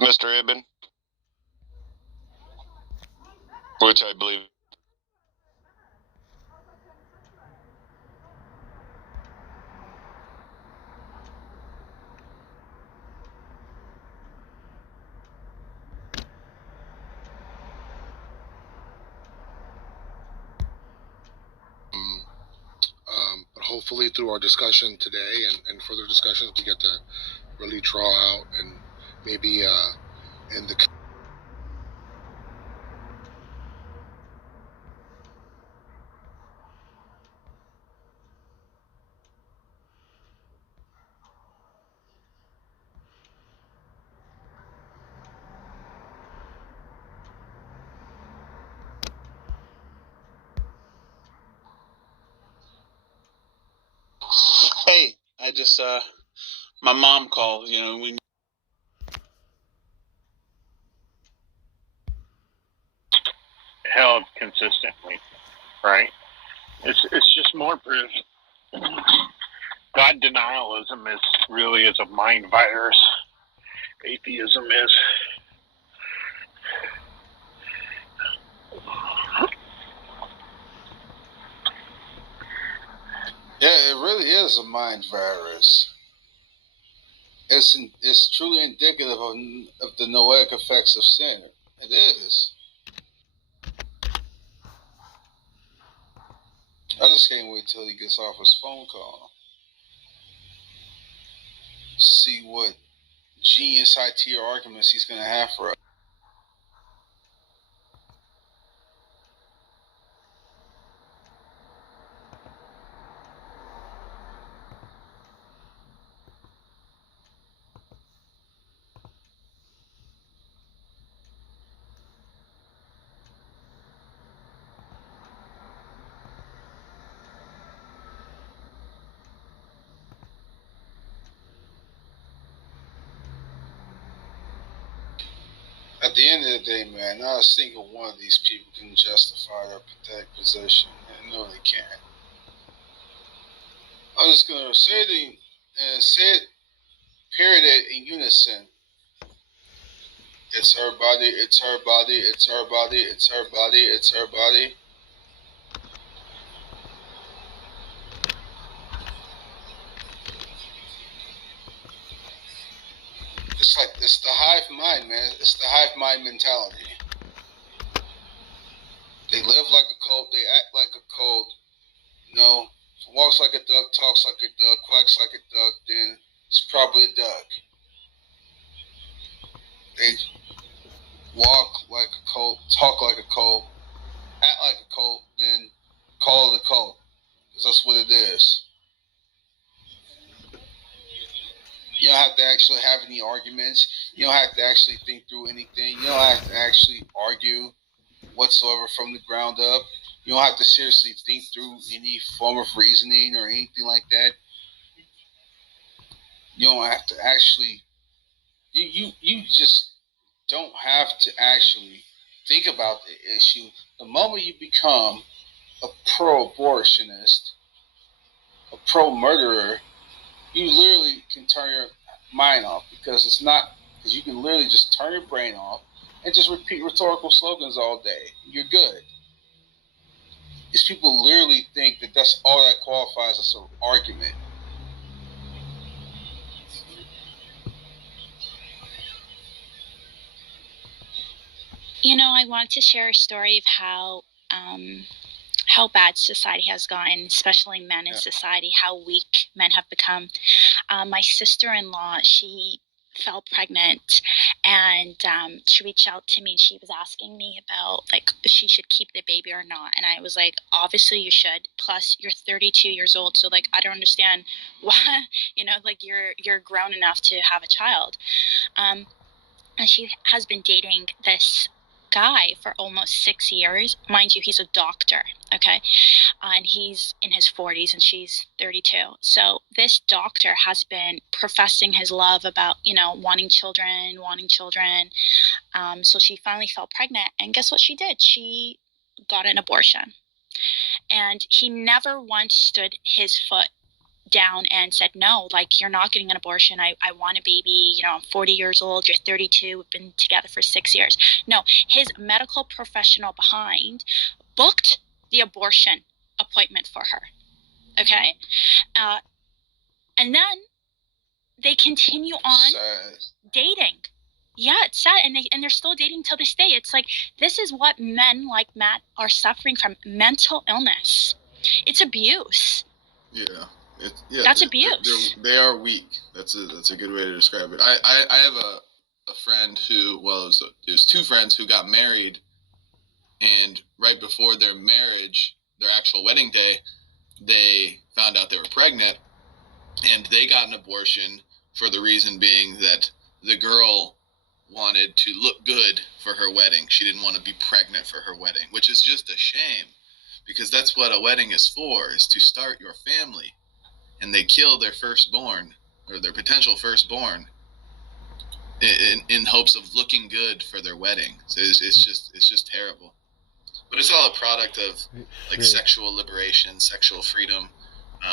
Mr. Ibn, which I believe. But hopefully through our discussion today and further discussions, we get to really draw out and maybe in the Hey, I just my mom called, you know, we Held consistently, right? It's just more proof. God denialism is really a mind virus. Atheism is. Yeah, it really is a mind virus. It's truly indicative of the noetic effects of sin. It is. I just can't wait till he gets off his phone call. See what genius high tier arguments he's going to have for us. the end of the day, man, not a single one of these people can justify their pathetic position. And no, they can't. I'm just gonna say it, period, in unison. It's her body. It's her body. It's her body. It's her body. It's her body. It's the hive mind, man. It's the hive mind mentality. They live like a cult. They act like a cult. You know, walks like a duck, talks like a duck, quacks like a duck. Then it's probably a duck. They walk like a cult, talk like a cult, act like a cult, then call it a cult. Because that's what it is. You don't have to actually have any arguments. You don't have to actually think through anything. You don't have to actually argue whatsoever from the ground up. You don't have to seriously think through any form of reasoning or anything like that. You don't have to actually... You just don't have to actually think about the issue. The moment you become a pro-abortionist, a pro-murderer, you literally can turn your mind off because you can literally just turn your brain off and just repeat rhetorical slogans all day. You're good. These people literally think that that's all that qualifies as an argument. You know, I want to share a story of how bad society has gotten, especially men in society, how weak men have become. My sister-in-law, she fell pregnant, and she reached out to me, and she was asking me about, like, if she should keep the baby or not. And I was like, obviously you should. Plus, you're 32 years old, so, like, I don't understand why, you know, like, you're grown enough to have a child. And she has been dating this guy for almost 6 years. Mind you, he's a doctor, okay? And he's in his 40s and she's 32. So this doctor has been professing his love about, you know, wanting children. So she finally fell pregnant. And guess what she did? She got an abortion. And he never once stood his foot down and said, no, like, you're not getting an abortion. I want a baby. You know, I'm 40 years old. You're 32. We've been together for 6 years. No, his medical professional behind booked the abortion appointment for her. Okay? And then they continue on dating. Yeah, it's sad. And they're still dating till this day. It's like, this is what men like Matt are suffering from: mental illness. It's abuse. Yeah. That's abuse. They are weak. That's a good way to describe it. I have a friend who, well, it was two friends who got married, and right before their marriage, their actual wedding day, they found out they were pregnant, and they got an abortion for the reason being that the girl wanted to look good for her wedding. She didn't want to be pregnant for her wedding, which is just a shame, because that's what a wedding is for, is to start your family. And they kill their firstborn, or their potential firstborn, in hopes of looking good for their wedding. So it's just terrible. But it's all a product of, like, sexual liberation, sexual freedom,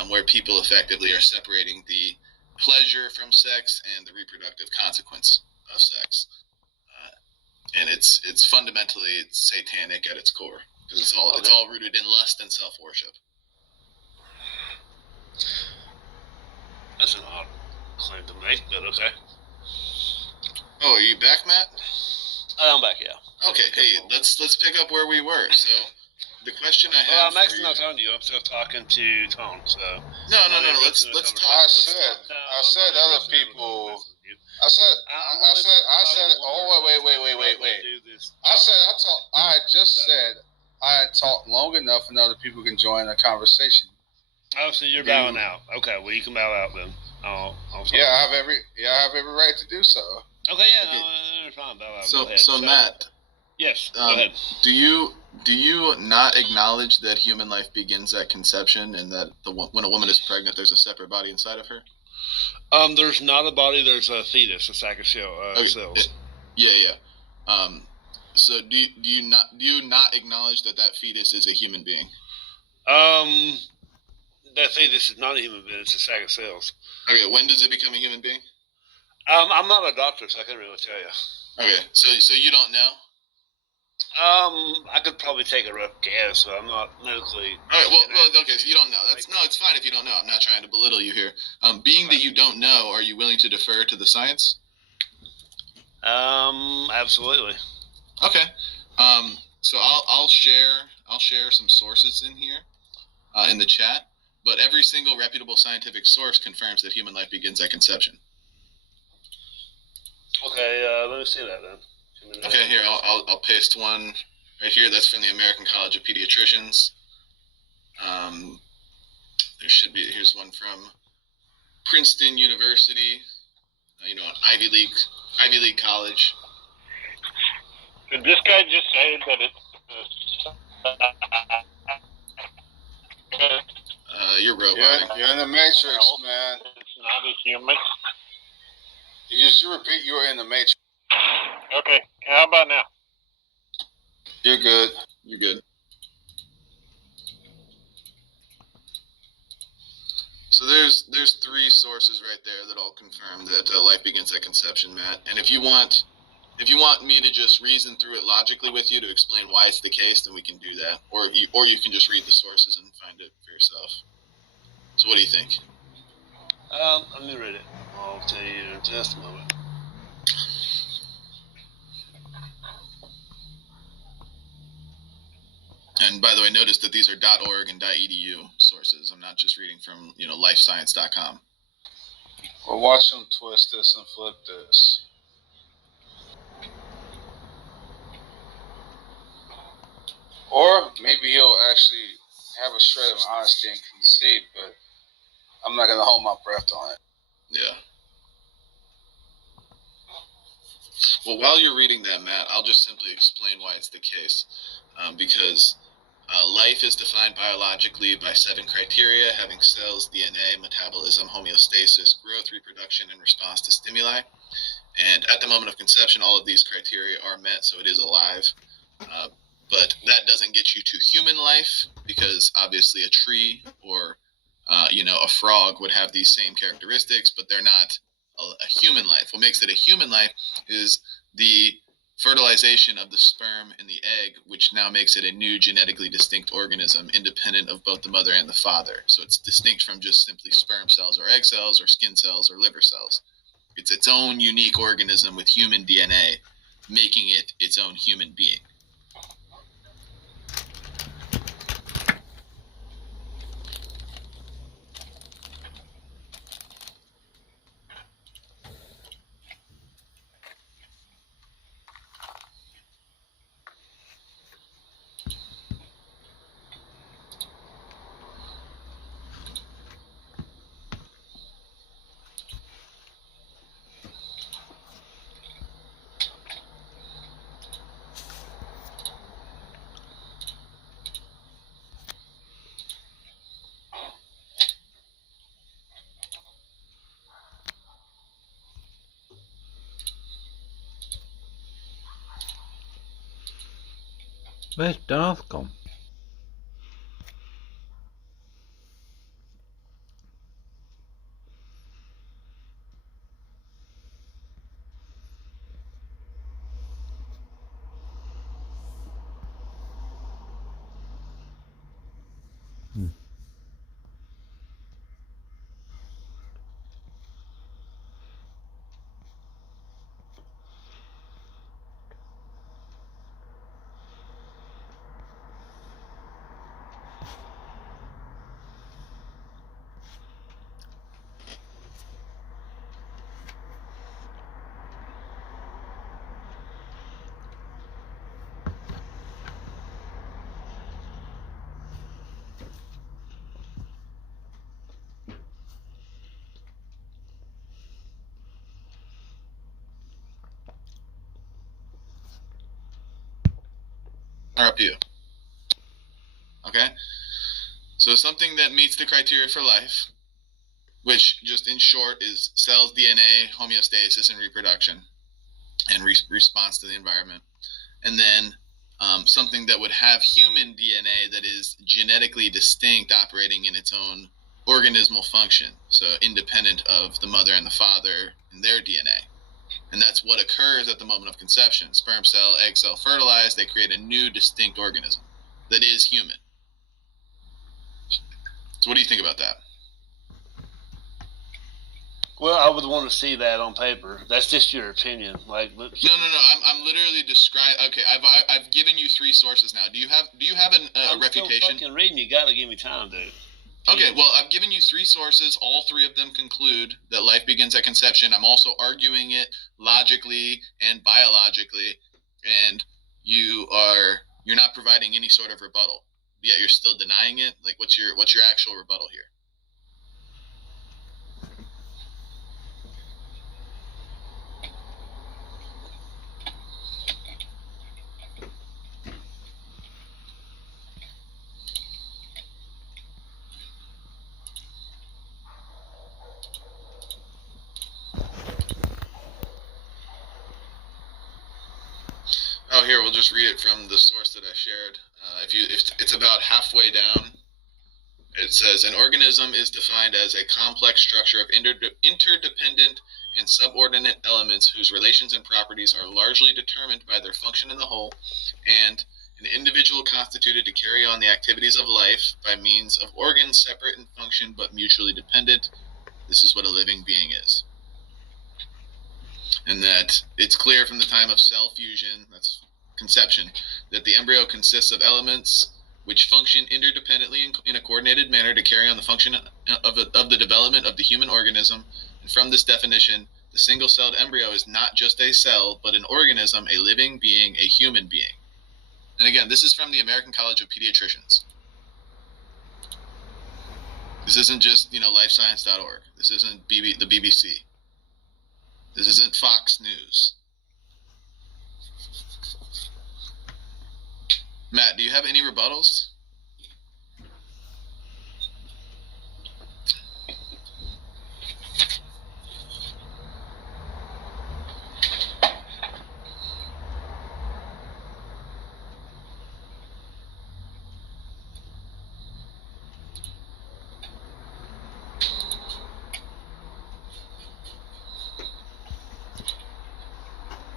where people effectively are separating the pleasure from sex and the reproductive consequence of sex. And it's fundamentally satanic at its core, because it's all rooted in lust and self-worship. That's an odd claim to make, but okay. Oh, are you back, Matt? I'm back, yeah. Okay, hey, let's pick up where we were. So, the question I have. I'm actually not talking to you. I'm still talking to Tone. So. No. Let's talk. I said other people. I said. Oh wait. I just said I had talked long enough, and other people can join the conversation. Oh, so you're bowing out. Okay, well, you can bow out then. I'll I have every right to do so. Okay, yeah, okay. No, fine, bow out. Go ahead. So Matt. Yes. Go ahead. Do you not acknowledge that human life begins at conception, and that when a woman is pregnant, there's a separate body inside of her? There's not a body. There's a fetus, a sack of cells. Yeah. So do you not acknowledge that fetus is a human being? That fetus is not a human being; it's a sack of cells. Okay, when does it become a human being? I'm not a doctor, so I can't really tell you. Okay, so you don't know? I could probably take a rough guess, but I'm not medically. All right, well, okay, so you don't know. It's fine if you don't know. I'm not trying to belittle you here. Being that you don't know, are you willing to defer to the science? Absolutely. Okay. So I'll share some sources in here, in the chat. But every single reputable scientific source confirms that human life begins at conception. Okay, let me see that then. Okay, here I'll paste one right here. That's from the American College of Pediatricians. Here's one from Princeton University. An Ivy League college. Did this guy just say that it's? You're roboting. You're in the Matrix, man. It's not a human. You repeat. You're in the Matrix. Okay, how about now? You're good. You're good. So there's 3 sources right there that all confirm that life begins at conception, Matt. And if you want me to just reason through it logically with you to explain why it's the case, then we can do that. Or you can just read the sources and find it for yourself. So what do you think? Let me read it. I'll tell you in just a moment. And by the way, notice that these are .org and .edu sources. I'm not just reading from lifescience.com. Well, watch him twist this and flip this. Or maybe he'll actually have a shred of honesty and conceit, but I'm not going to hold my breath on it. Yeah. Well, while you're reading that, Matt, I'll just simply explain why it's the case. Because life is defined biologically by 7 criteria, having cells, DNA, metabolism, homeostasis, growth, reproduction, and response to stimuli. And at the moment of conception, all of these criteria are met, so it is alive. But that doesn't get you to human life, because obviously a tree or a frog would have these same characteristics, but they're not a human life. What makes it a human life is the fertilization of the sperm and the egg, which now makes it a new genetically distinct organism, independent of both the mother and the father. So it's distinct from just simply sperm cells or egg cells or skin cells or liver cells. It's its own unique organism with human DNA, making it its own human being. Where's Darth gone? Or up you. Okay? So something that meets the criteria for life, which just in short is cells, DNA, homeostasis, and reproduction, and response to the environment. And then something that would have human DNA that is genetically distinct, operating in its own organismal function, so independent of the mother and the father and their DNA. And that's what occurs at the moment of conception. Sperm cell, egg cell fertilize, they create a new distinct organism that is human. So what do you think about that? Well, I would want to see that on paper. That's just your opinion. Like, No. I'm literally describing. Okay, I've given you 3 sources now. Do you have a reputation? I'm still fucking reading. You gotta give me time, dude. Okay, well, I've given you 3 sources. All 3 of them conclude that life begins at conception. I'm also arguing it logically and biologically, and you're not providing any sort of rebuttal. Yet you're still denying it. Like, what's your actual rebuttal here? Oh, here, we'll just read it from the source that I shared. If it's about halfway down, it says, an organism is defined as a complex structure of interdependent and subordinate elements whose relations and properties are largely determined by their function in the whole, and an individual constituted to carry on the activities of life by means of organs separate in function but mutually dependent. This is what a living being is. And that it's clear from the time of cell fusion, that's conception, that the embryo consists of elements which function interdependently in a coordinated manner to carry on the function of the development of the human organism. And from this definition, the single-celled embryo is not just a cell, but an organism, a living being, a human being. And again, this is from the American College of Pediatricians. This isn't just, lifescience.org. This isn't the BBC. This isn't Fox News. Matt, do you have any rebuttals?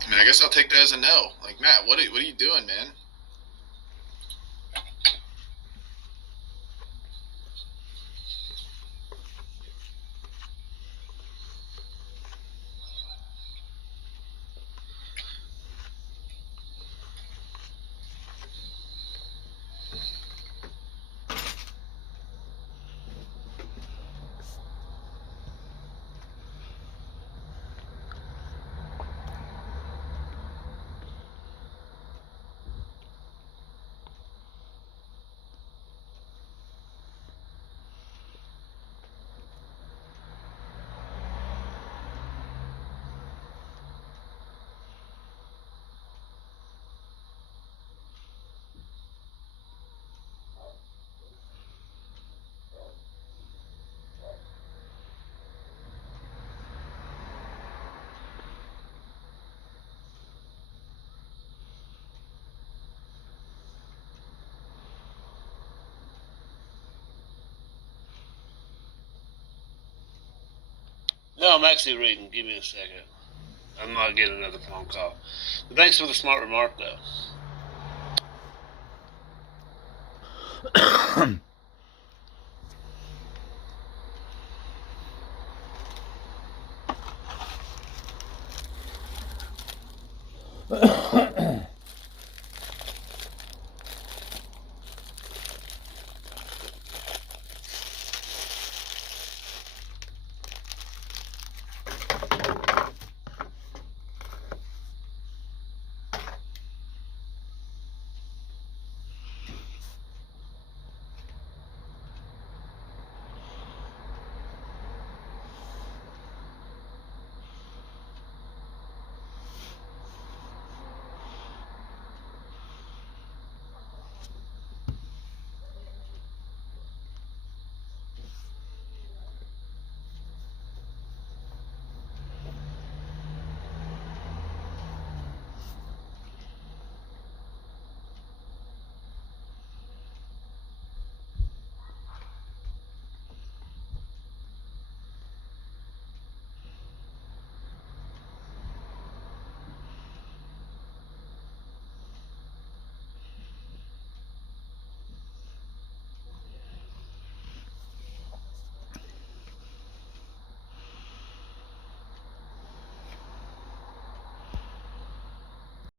I mean, I guess I'll take that as a no. Like, Matt, what are you doing, man? No, I'm actually reading. Give me a second. I'm not getting another phone call. But thanks for the smart remark, though.